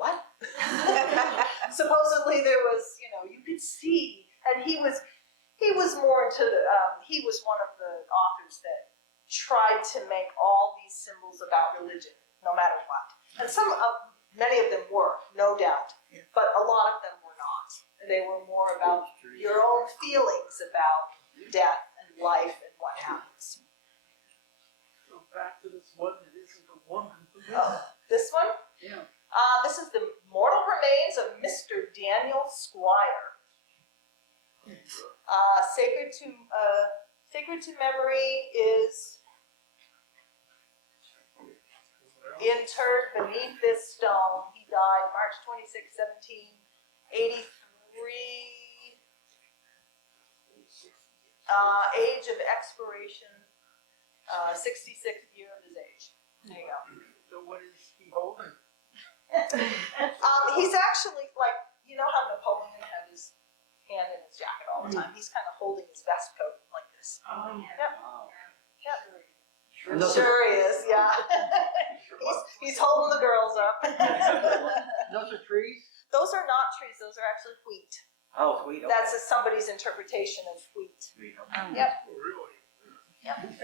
what? Supposedly there was, you could see, and he was more into he was one of the authors that tried to make all these symbols about religion, no matter what. And many of them were, no doubt, but a lot of them were not. They were more about your own feelings about death and life and what happens. So back to this one that isn't a woman. Oh, this one? Yeah. This is the mortal remains of Mr. Daniel Squire. Sacred to memory is interred beneath this stone. He died March 26, 1783. Age of expiration, 66th year of his age. There you go. So what is he holding? He's actually like, you know how Napoleon had his hand in his jacket all the time? He's kind of holding his vest coat like this. Oh, Yep. Wow. Yep. And those Sure he is, yeah. he's holding the girls up. Those are trees? Those are not trees, those are actually wheat. Oh, sweet. Okay. That's somebody's interpretation of wheat. Sweet. Okay. Yep. Oh, really? Yep.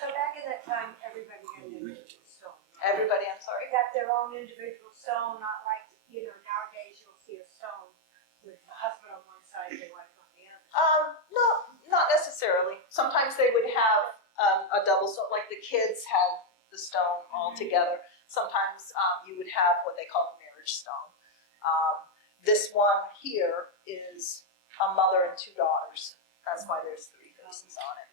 So back in that time, everybody had an individual stone. Everybody, I'm sorry. Got their own individual stone, not like, nowadays you'll see a stone with the husband on one side and the wife on the other. No, not necessarily. rarely. Sometimes they would have a double stone, like the kids had the stone all together. Sometimes you would have what they call the marriage stone. This one here is a mother and two daughters. That's why there's three faces on it.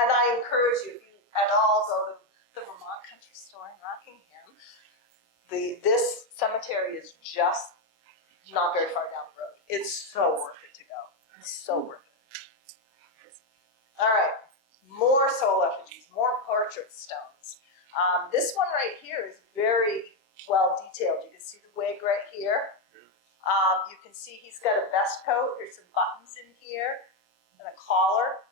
And I encourage you, if you at all go to the Vermont Country Store in Rockingham, this cemetery is just not very far down the road. It's so worth it to go. It's so worth it. All right, more soul effigies, more portrait stones. This one right here is very well detailed. You can see the wig right here. You can see he's got a vest coat. There's some buttons in here and a collar.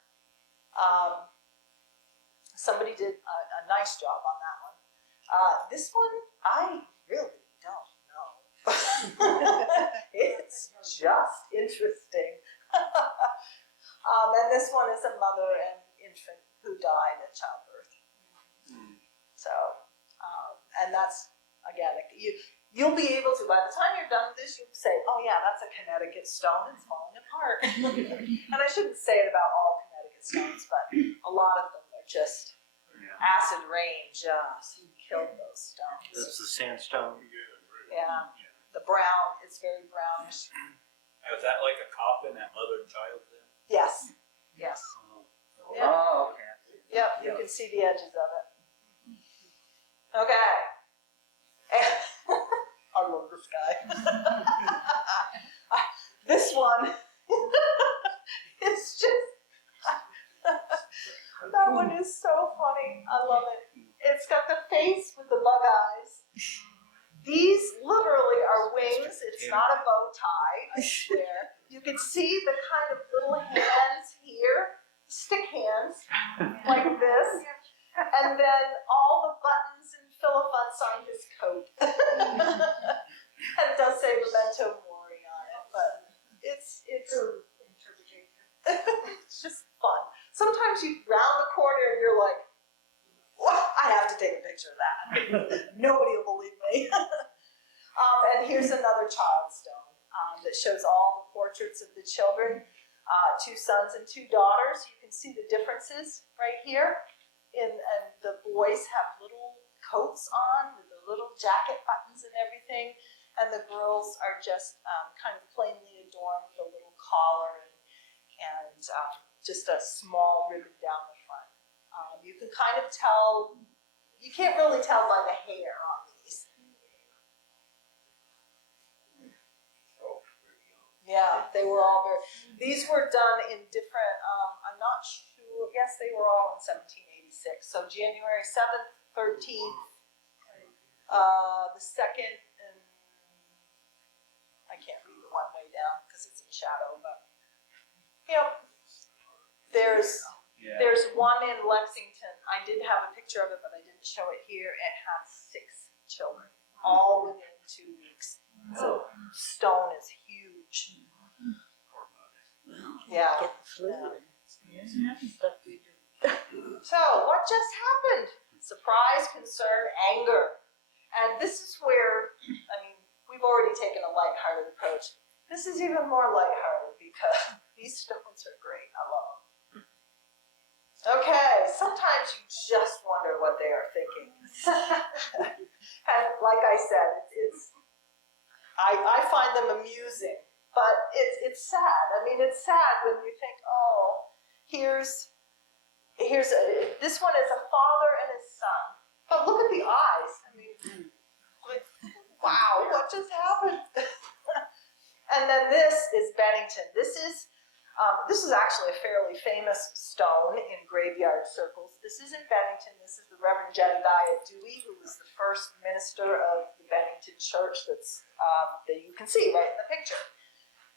Somebody did a nice job on that one. This one, I really don't know. It's just interesting. And this one is a mother and infant who died at childbirth. So, and that's, again, you'll be able to, by the time you're done with this, you'll say, oh yeah, that's a Connecticut stone, it's falling apart. And I shouldn't say it about all Connecticut stones, but a lot of them are just, acid rain just killed those stones. That's the sandstone. Yeah, the brown, it's very brownish. Is that like a coffin that mother and child in? Yes, yes. Yep. Oh, okay. Yep, you can see the edges of it. Okay. I love this guy. This one is just, that one is so funny. I love it. It's got the face with the bug eyes. These literally are wings. It's not a bow tie, I swear. You can see the kind of little hands here, stick hands, like this. And then all the buttons and philippants on his coat. And it does say Memento Mori on it, but it's just fun. Sometimes you round the corner and you're like, what? I have to take a picture of that. Nobody will believe me. And here's another child stone that shows all the portraits of the children, 2 sons and 2 daughters. You can see the differences right here. And the boys have little coats on with the little jacket buttons and everything, and the girls are just kind of plainly adorned with a little collar and just a small ribbon down the front. You can kind of tell, you can't really tell by the hair on these. Yeah, they were all very, these were done in different, I'm not sure, yes, they were all in 1786. So January 7th, 13th, the 2nd, and I can't read the one way down because it's in shadow, but, you know, there's one in Lexington. I did have a picture of it, but I didn't show it here. It has 6 children, all within 2 weeks. So stone is huge. Yeah. So what just happened? Surprise, concern, anger. And this is where, I mean, we've already taken a lighthearted approach. This is even more lighthearted because these stones are great. I love them. Okay, sometimes you just wonder what they are thinking. And like I said, I find them amusing, but it's sad. I mean, it's sad when you think, oh, here's this one is a father and his son. But look at the eyes. I mean, like, wow, what just happened? And then this is Bennington. This is actually a fairly famous stone in graveyard circles. This is in Bennington. This is the Reverend Jedediah Dewey, who was the first minister of the Bennington Church that you can see right in the picture.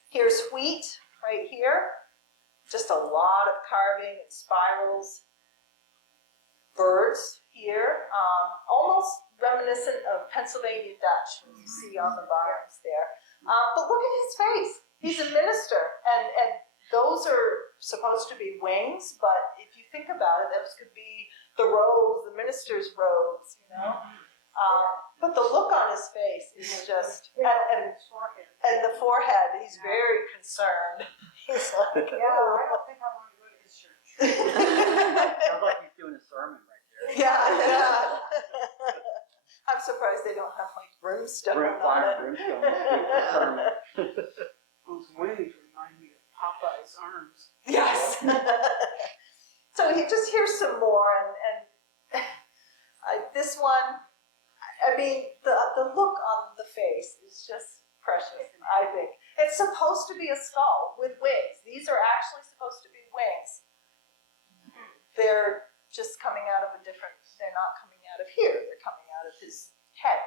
Here's wheat right here. Just a lot of carving and spirals. Birds here, almost reminiscent of Pennsylvania Dutch, as you see on the barns there. But look at his face. He's a minister, and those are supposed to be wings, but if you think about it, those could be the robes, the minister's robes, you know? But the look on his face is just, and the forehead, he's very concerned. He's like, Yeah, I don't think I want to go to his church. Sounds like he's doing a sermon right there. Yeah. I'm surprised they don't have like brimstone on it. Brimstone, sermon. Those wings remind me of Popeye's arms. Yes. So here's some more, and this one, I mean, the look on the face is just precious, I think. It's supposed to be a skull with wings. These are actually supposed to be wings. They're just coming out of they're not coming out of here, they're coming out of his head.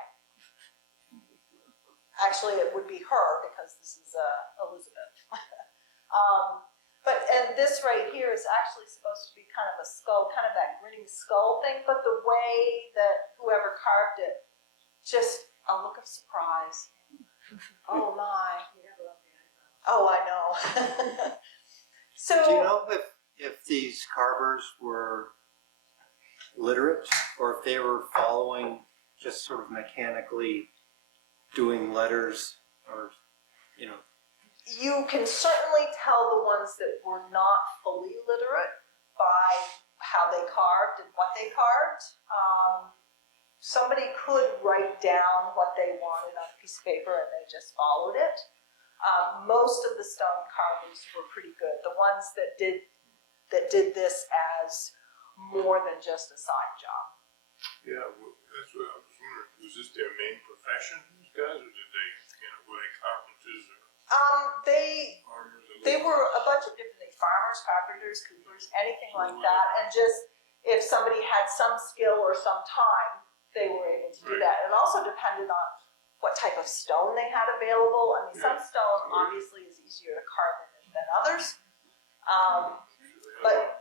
Actually, it would be her, because this is Elizabeth. And this right here is actually supposed to be kind of a skull, kind of that grinning skull thing, but the way that whoever carved it, just a look of surprise. Oh my. Oh, I know. So, Do you know if these carvers were literate, or if they were following, just sort of mechanically doing letters, or, you know? you can certainly tell the ones that were not fully literate by how they carved and what they carved. Somebody could write down what they wanted on a piece of paper and they just followed it. Most of the stone carvers were pretty good. The ones that did this as more than just a side job. Yeah, well, that's what I was wondering. Was this their main profession, these guys, or did they, were they carpenters or farmers? They were a bunch of different things: farmers, carpenters, coopers, anything like that. And just if somebody had some skill or some time, they were able to do that. And it also depended on what type of stone they had available. I mean, some stone obviously is easier to carve in than others. But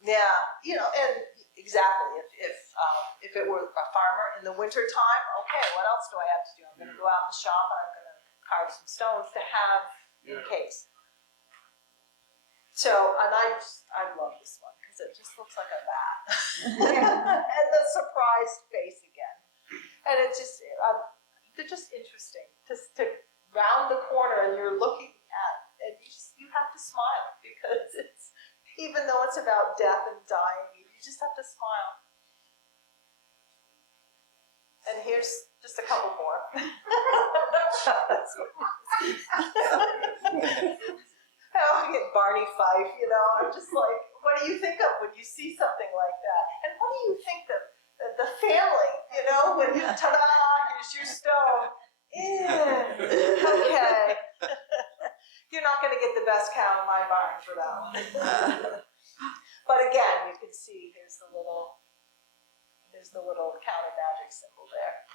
yeah, and exactly. If it were a farmer in the winter time, okay, what else do I have to do? I'm going to go out in the shop and I'm going to carve some stones to have in case. So, and I love this one because it just looks like a bat, and the surprised face again, and it just they're just interesting. Just to round the corner and you're looking at, and you have to smile because it's, even though it's about death and dying, you just have to smile. And here's just a couple more. I get Barney Fife, I'm just like, what do you think of when you see something like that? And what do you think of the family, when ta-da, here's your stone. Okay. You're not going to get the best cow in my barn for that one. But again, you can see there's the little counter magic symbol there.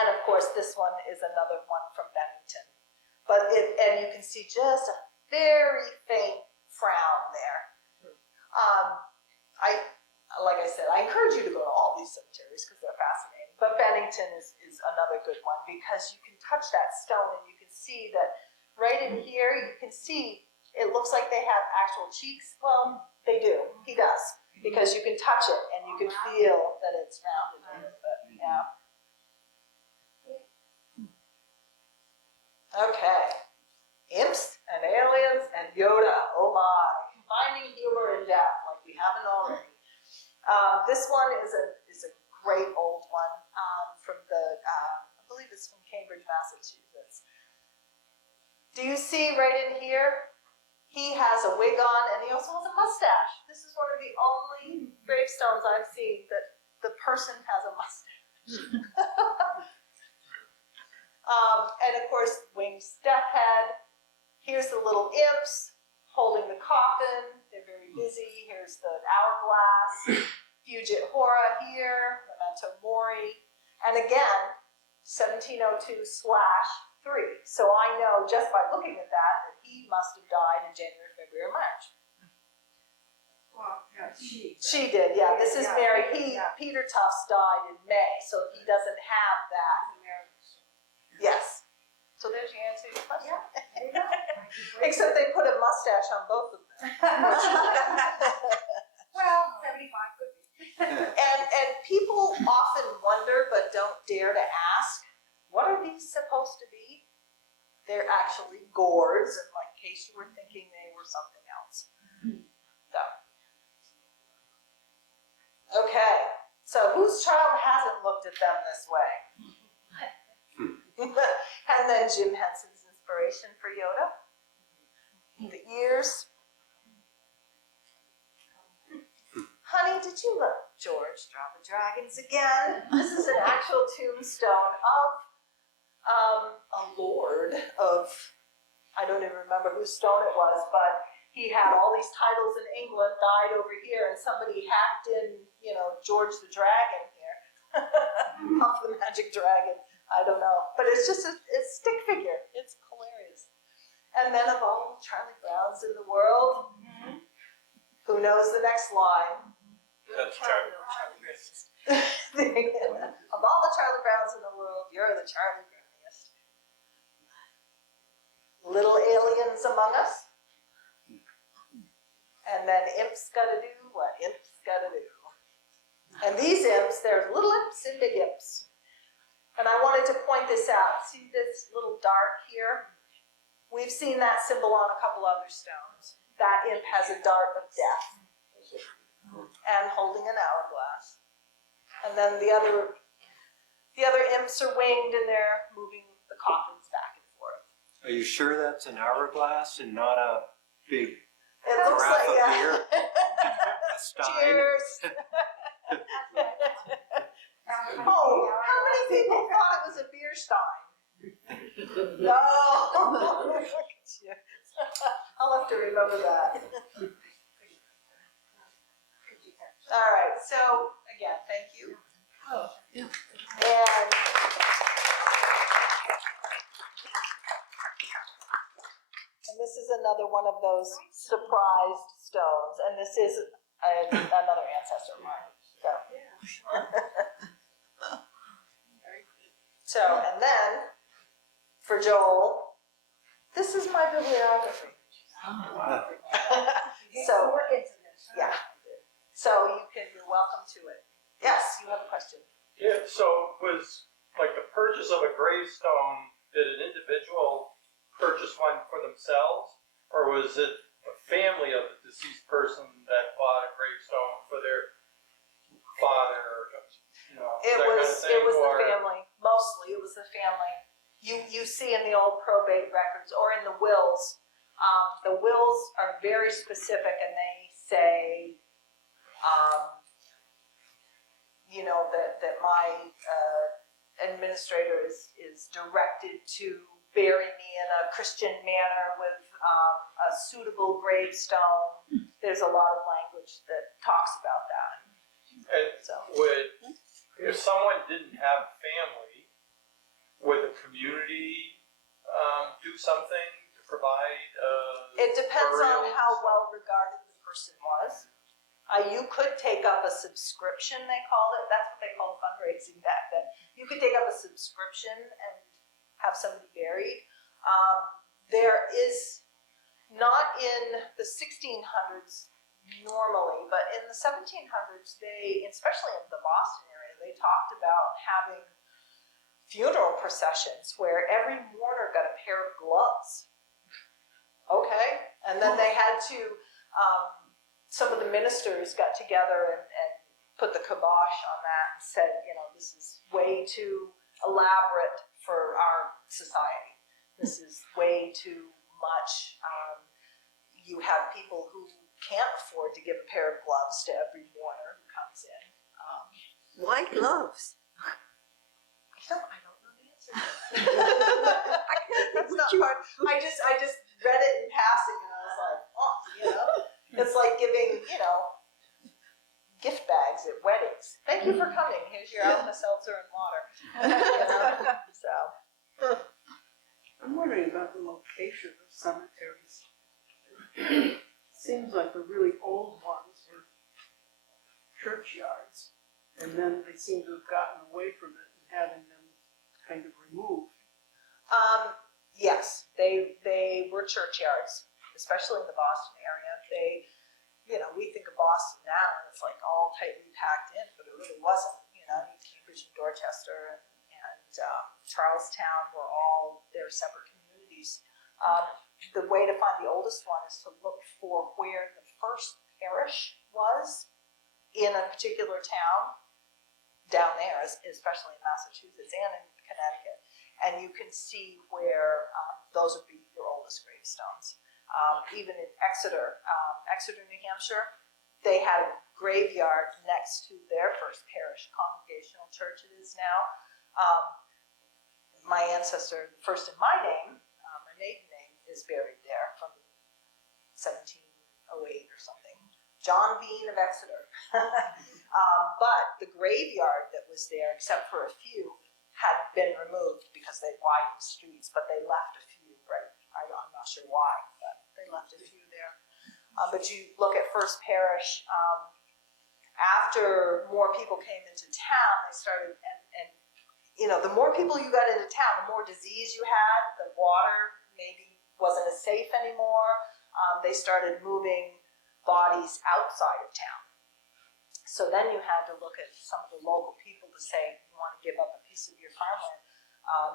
And of course, this one is another one from Bennington. And you can see just a very faint frown there. Like I said, I encourage you to go to all these cemeteries because they're fascinating. But Bennington is another good one because you can touch that stone and you can see that right in here, you can see it looks like they have actual cheeks. Well, they do. He does. Because you can touch it and you can feel that it's rounded a little bit. Yeah. Okay. Imps and aliens and Yoda. Oh my. Finding humor in death like we haven't already. This one is a great old one from I believe it's from Cambridge, Massachusetts. Do you see right in here? He has a wig on and he also has a mustache. This is one of the only gravestones I've seen that the person has a mustache. And of course, winged death head. Here's the little imps holding the coffin. They're very busy. Here's the hourglass. Fugit Hora here, Memento Mori. And again, 1702/3. So I know just by looking at that he must have died in January, February, or March. Well, yeah, She did, yeah. This is Mary. Peter Tufts died in May, so he doesn't have that. Yes. So there's your answer to your question. Except they put a mustache on both of them. Well, 75 could be. And people often wonder but don't dare to ask, what are these supposed to be? They're actually gourds, and in case you were thinking they were something else. So whose child hasn't looked at them this way? And then Jim Henson's inspiration for Yoda. The ears. Honey, did you look? George, draw the dragons again. This is an actual tombstone of a lord of, I don't even remember whose stone it was, but he had all these titles in England, died over here, and somebody hacked in, you know, George the Dragon here. Off the magic dragon. I don't know. But it's just a stick figure. It's hilarious. And then of all the Charlie Browns in the world, who knows the next line? That's Charlie. Of all the Charlie Browns in the world, you're the Charlie Browniest. Little aliens among us. And then imps gotta do what imps gotta do. And these imps, there's little imps and big imps. And I wanted to point this out. See this little dart here? We've seen that symbol on a couple other stones. That imp has a dart of death. And holding an hourglass. And then the other imps are winged and they're moving the coffins back and forth. Are you sure that's an hourglass and not a big It looks carafe like, of yeah. beer? A stein? Cheers. Oh, how many people thought it was a beer stein? No. I'll have to remember that. All right, so again, thank you. Oh, yeah. And this is another one of those surprised stones, and this is another ancestor of mine. So. So, and then for Joel, this is my bibliography. So, yeah. So you're welcome to it. Yes, you have a question. Yeah, so was like the purchase of a gravestone, did an individual purchase one for themselves? Or was it a family of the deceased person that bought a gravestone for their father? Or, you know, It was the family. Mostly it was the family. You see in the old probate records or in the wills, the wills are very specific and they say, you know, that my administrator is directed to bury me in a Christian manner with a suitable gravestone. There's a lot of language that talks about that. And So. if someone didn't have family, would the community do something to provide? It depends on burials? how well regarded the person was. You could take up a subscription, they called it. That's what they called fundraising back then. You could take up a subscription and have somebody buried. There is, not in the 1600s normally, but in the 1700s, especially in the Boston area, they talked about having funeral processions where every mourner got a pair of gloves. Okay? And then they had to, some of the ministers got together and put the kibosh on that and said, you know, this is way too elaborate for our society. This is way too much. You have people who can't afford to give a pair of gloves to every mourner who comes in. Why gloves? I don't know the answer. That's not hard. I just read it in passing and I was like, oh, you know, it's like giving, you know, gift bags at weddings. Thank you for coming. Here's your Alka-Seltzer and water. You know? So. I'm wondering about the location of cemeteries. Seems like the really old ones were churchyards, and then they seem to have gotten away from it and having them kind of removed. Yes, they were churchyards, especially in the Boston area. We think of Boston now and it's like all tightly packed in, but it really wasn't. You know, Cambridge and Dorchester and Charlestown were all their separate communities. The way to find the oldest one is to look for where the first parish was in a particular town, down there, especially in Massachusetts and in Connecticut. And you can see where those would be your oldest gravestones. Even in Exeter, New Hampshire, they had a graveyard next to their first parish congregational church it is now. My ancestor, the first in my name, my maiden name, is buried there from 1708 or something. John Bean of Exeter. But the graveyard that was there, except for a few, had been removed because they widened the streets, but they left a few, right? I'm not sure why, but they left a few there. But you look at First Parish, after more people came into town, they started, and you know, the more people you got into town, the more disease you had, the water maybe wasn't as safe anymore. They started moving bodies outside of town. So then you had to look at some of the local people to say, you want to give up a piece of your farmland.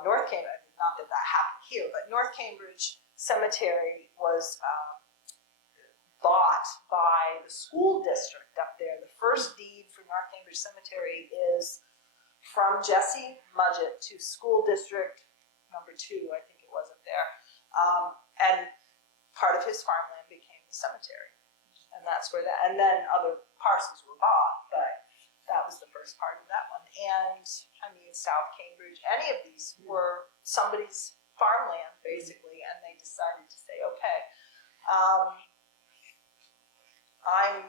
North Cambridge, not that that happened here, but North Cambridge Cemetery was bought by the school district up there. The first deed for North Cambridge Cemetery is from Jesse Mudgett to school district number 2, I think it was up there. And part of his farmland became the cemetery. And that's where that, and then other parcels were bought, but that was the first part of that one. And I mean, South Cambridge, any of these were somebody's farmland basically, and they decided to say, okay, I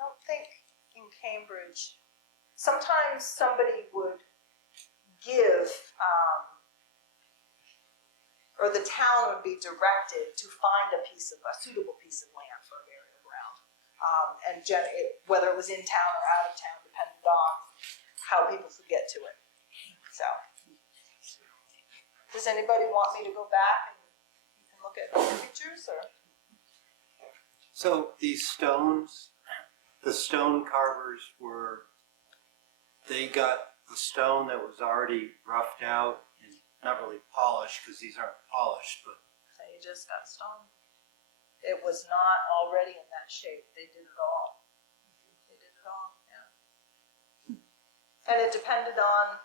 don't think in Cambridge, sometimes somebody would give, or the town would be directed to find a suitable piece of land for a burial ground. And whether it was in town or out of town depended on how people could get to it. So, does anybody want me to go back and you can look at pictures or? So these stones, the stone carvers they got the stone that was already roughed out and not really polished, because these aren't polished, but They just got stone. It was not already in that shape. They did it all. Yeah. And it depended on,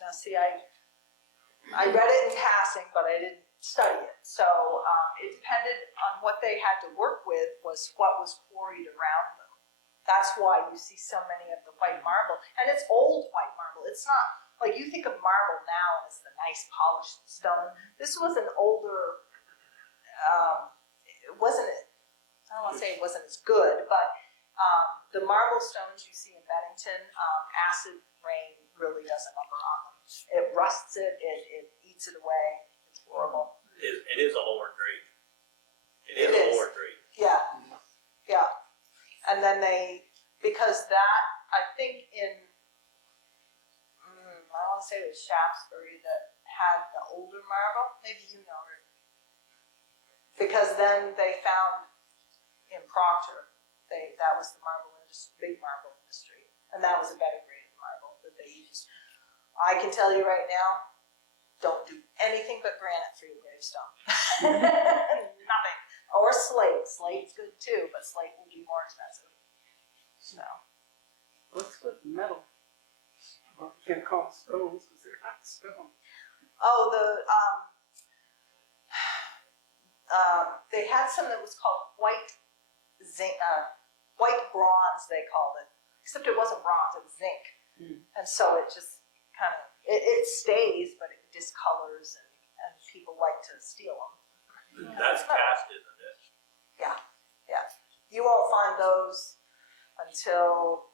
now see, I read it in passing, but I didn't study it. So it depended on what they had to work with was what was quarried around them. That's why you see so many of the white marble. And it's old white marble. It's not, like you think of marble now as the nice polished stone. This was an older, it wasn't, I don't want to say it wasn't as good, but the marble stones you see in Bennington, acid rain really does a number on them. It rusts it, it eats it away. It's horrible. It is a lower grade. It is It a is. lower grade. Yeah, yeah. And then because that, I think in, I want to say it was Shaftesbury that had the older marble. Maybe you know her. Because then they found in Proctor, that was the marble industry, big marble industry. And that was a better grade of marble that they used. I can tell you right now, don't do anything but granite for your gravestone. Nothing. Or slate. Slate's good too, but slate will be more expensive. So. What's with metal? Well, you can't call them stones because they're not stones. Oh, they had some that was called white zinc, white bronze they called it. Except it wasn't bronze, it was zinc. And so it just kind of, it stays, but it discolors and people like to steal them. That's cast, isn't it? Yeah, yeah. You won't find those until,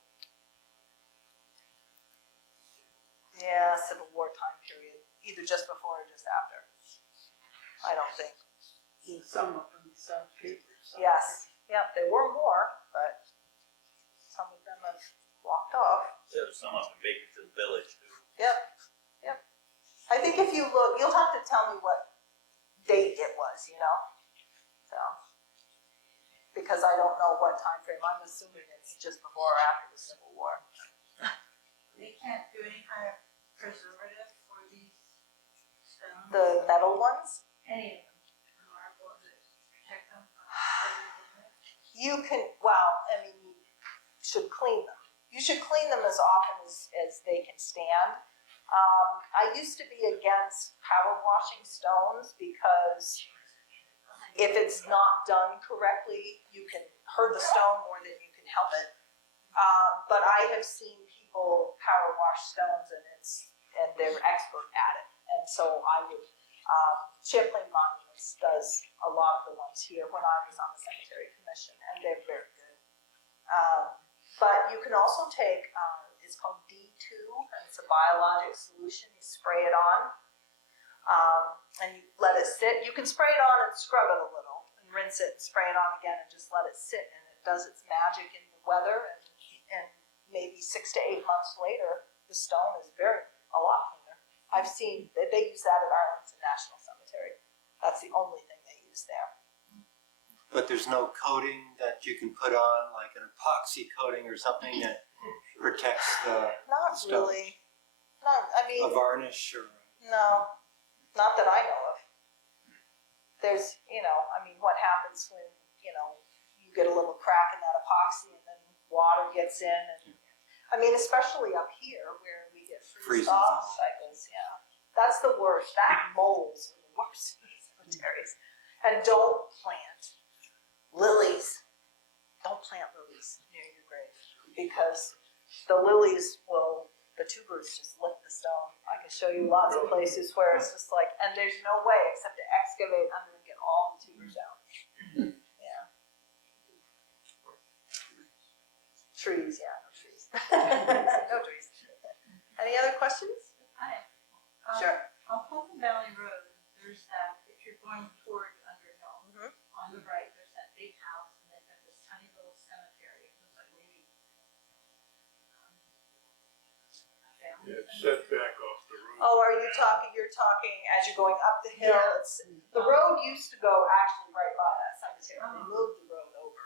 Civil War time period. Either just before or just after. I don't think. There's some up in the South Cambridge. Yes, yeah, there were more, but some of them have walked off. There's some of them make it to the village too. Yep, yep. I think if you look, you'll have to tell me what date it was, So, because I don't know what time frame. I'm assuming it's just before or after the Civil War. They can't do any kind of preservative for these stones? The metal ones? Any of them? Marble, to protect them from everything? You should clean them. You should clean them as often as they can stand. I used to be against power washing stones because if it's not done correctly, you can hurt the stone more than you can help it. But I have seen people power wash stones and they're expert at it. And so I would, Champlain Monuments does a lot of the ones here when I was on the cemetery commission, and they're very good. But you can also take, it's called D2, and it's a biologic solution. You spray it on, and you let it sit. You can spray it on and scrub it a little, and rinse it, and spray it on again, and just let it sit. And it does its magic in the weather, and maybe 6 to 8 months later, the stone is a lot cleaner. I've seen, they use that at Arlington National Cemetery. That's the only thing they use there. But there's no coating that you can put on, like an epoxy coating or something that protects the Not stone? really. Not, I mean, A varnish or? no, not that I know of. There's, what happens when, you get a little crack in that epoxy and then water gets in. And especially up here where we get freeze-thaw cycles, yeah. That's the worst. That molds are the worst in cemeteries. And don't plant lilies. Don't plant lilies near your grave because the lilies the tubers just lift the stone. I can show you lots of places where it's just like, and there's no way except to excavate under and get all the tubers out. Yeah. Trees, yeah, no trees. No trees. Any other questions? Hi. Sure. On Fulton Valley Road, there's that, if you're going toward Underhill, on the right, there's that big house, and they've got this tiny little cemetery. It looks like maybe a family. Yeah, it's set back off the road. Oh, you're talking as you're going up the hill. Yeah. The road used to go actually right by that cemetery. They moved the road over.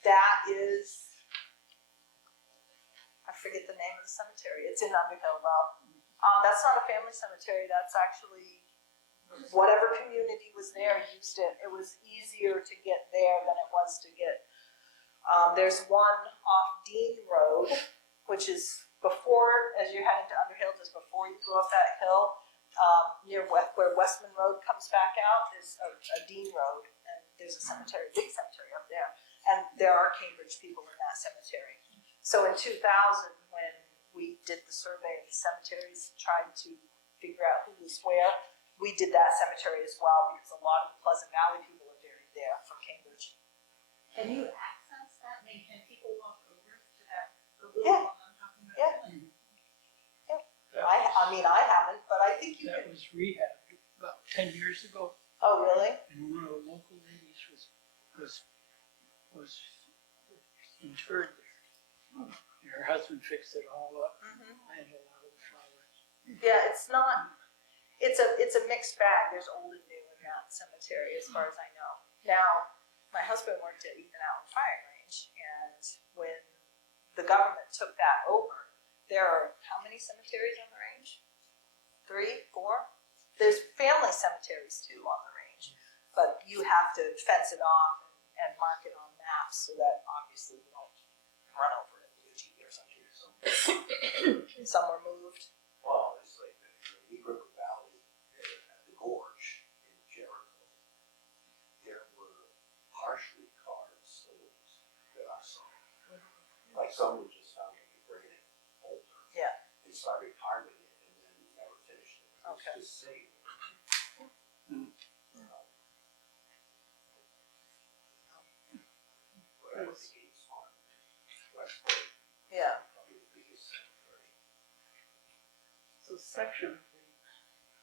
That is, I forget the name of the cemetery. It's in Underhill though. That's not a family cemetery. That's actually whatever community was there used it. It was easier to get there than it was to get. There's one off Dean Road, which is before, as you're heading to Underhill, just before you go up that hill, near where Westman Road comes back out, there's a Dean Road, and there's a cemetery, big cemetery up there. And there are Cambridge people in that cemetery. So in 2000, when we did the survey of the cemeteries, tried to figure out who was where, we did that cemetery as well because a lot of the Pleasant Valley people are buried there from Cambridge. Can you access that? Can people walk over to that? The little Yeah. one I'm talking about? Yeah. I haven't, but I think you That can. was rehabbed about 10 years ago, Oh, really? and one of the local ladies was interred there. And her husband fixed it all up, planted a lot of the flowers. Yeah, it's not. It's a mixed bag. There's old and new in that cemetery, as far as I know. Now, my husband worked at Ethan Allen Firing Range, and when the government took that over, there are how many cemeteries on the range? 3, 4? There's family cemeteries too on the range, but you have to fence it off and mark it on maps so that obviously you don't run over it with a Jeep or something. Some were moved. Well, it's like the Eagle River Valley at the gorge in Jericho. There were partially carved stones that I saw. Like someone just found like a granite boulder. Yeah. And started carving it and then never finished it. Okay. It's just saved. But I don't think it's on West Point. Yeah. Probably the biggest cemetery. So section of the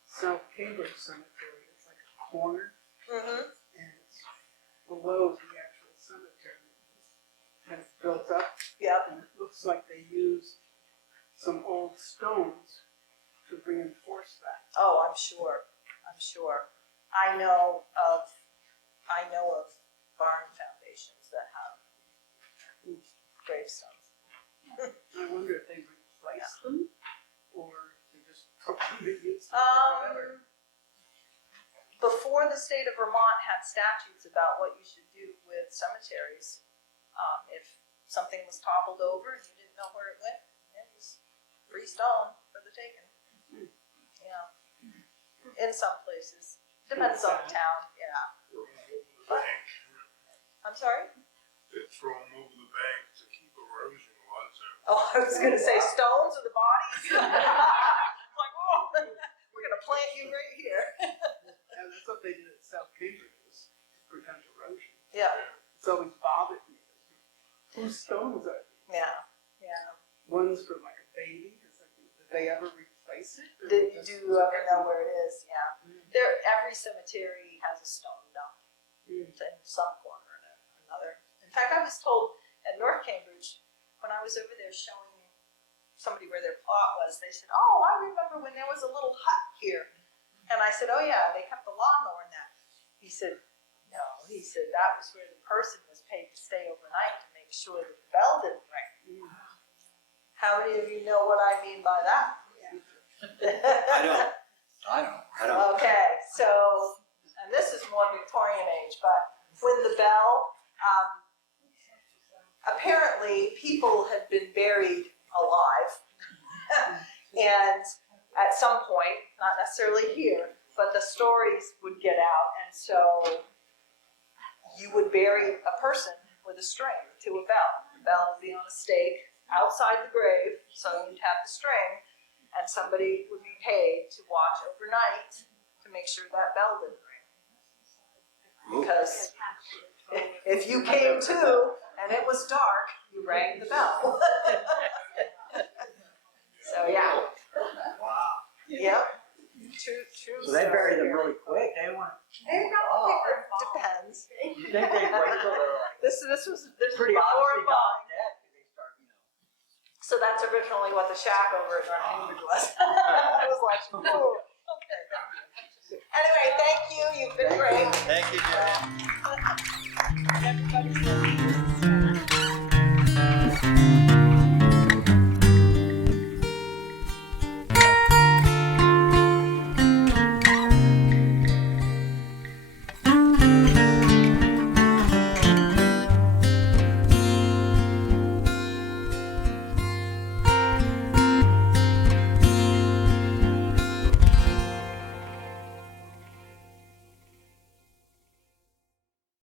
South Cambridge Cemetery is like a corner, and it's below the actual cemetery. And it's built up, Yep. and it looks like they used some old stones to reinforce that. Oh, I'm sure. I know of barn foundations that have gravestones. I wonder if they replaced them, or they just used them for whatever. Before the state of Vermont had statutes about what you should do with cemeteries, if something was toppled over and you didn't know where it went, it was free stone for the taking. Yeah. In some places. Depends on the town, yeah. But, I'm sorry? They throw them over the bank to keep erosion lots of. Oh, I was gonna say stones or the bodies? Like, oh, we're gonna plant you right here. And that's what they did at South Cambridge, was to prevent erosion. Yeah, It's always bothered me. Whose stones are these? yeah, yeah. One's for like a baby, did they ever replace it? Or Do just- you ever know where it is? Yeah. Every cemetery has a stone dump in some corner or another. In fact, I was told at North Cambridge, when I was over there showing somebody where their plot was, they said, oh, I remember when there was a little hut here. And I said, oh yeah, they kept the lawnmower in that. He said, no, he said that was where the person was paid to stay overnight to make sure that the bell didn't ring. How many of you know what I mean by that? I don't. Okay, so, and this is more Victorian age, but when the bell, apparently people had been buried alive, and at some point, not necessarily here, but the stories would get out, and so you would bury a person with a string to a bell. The bell would be on a stake outside the grave, so you'd have the string, and somebody would be paid to watch overnight to make sure that bell didn't ring. Because if you came to and it was dark, you rang the bell. So yeah. Wow. Yep. True. So they buried them story. really quick. They weren't. Depends. You think they wait till they're like This was pretty before obviously Bob. not dead? They start, So that's originally what the shack over at North Cambridge was. I was like, ooh, okay, thank you. Anyway, thank you. You've been great. Thank you, Jerry. Everybody's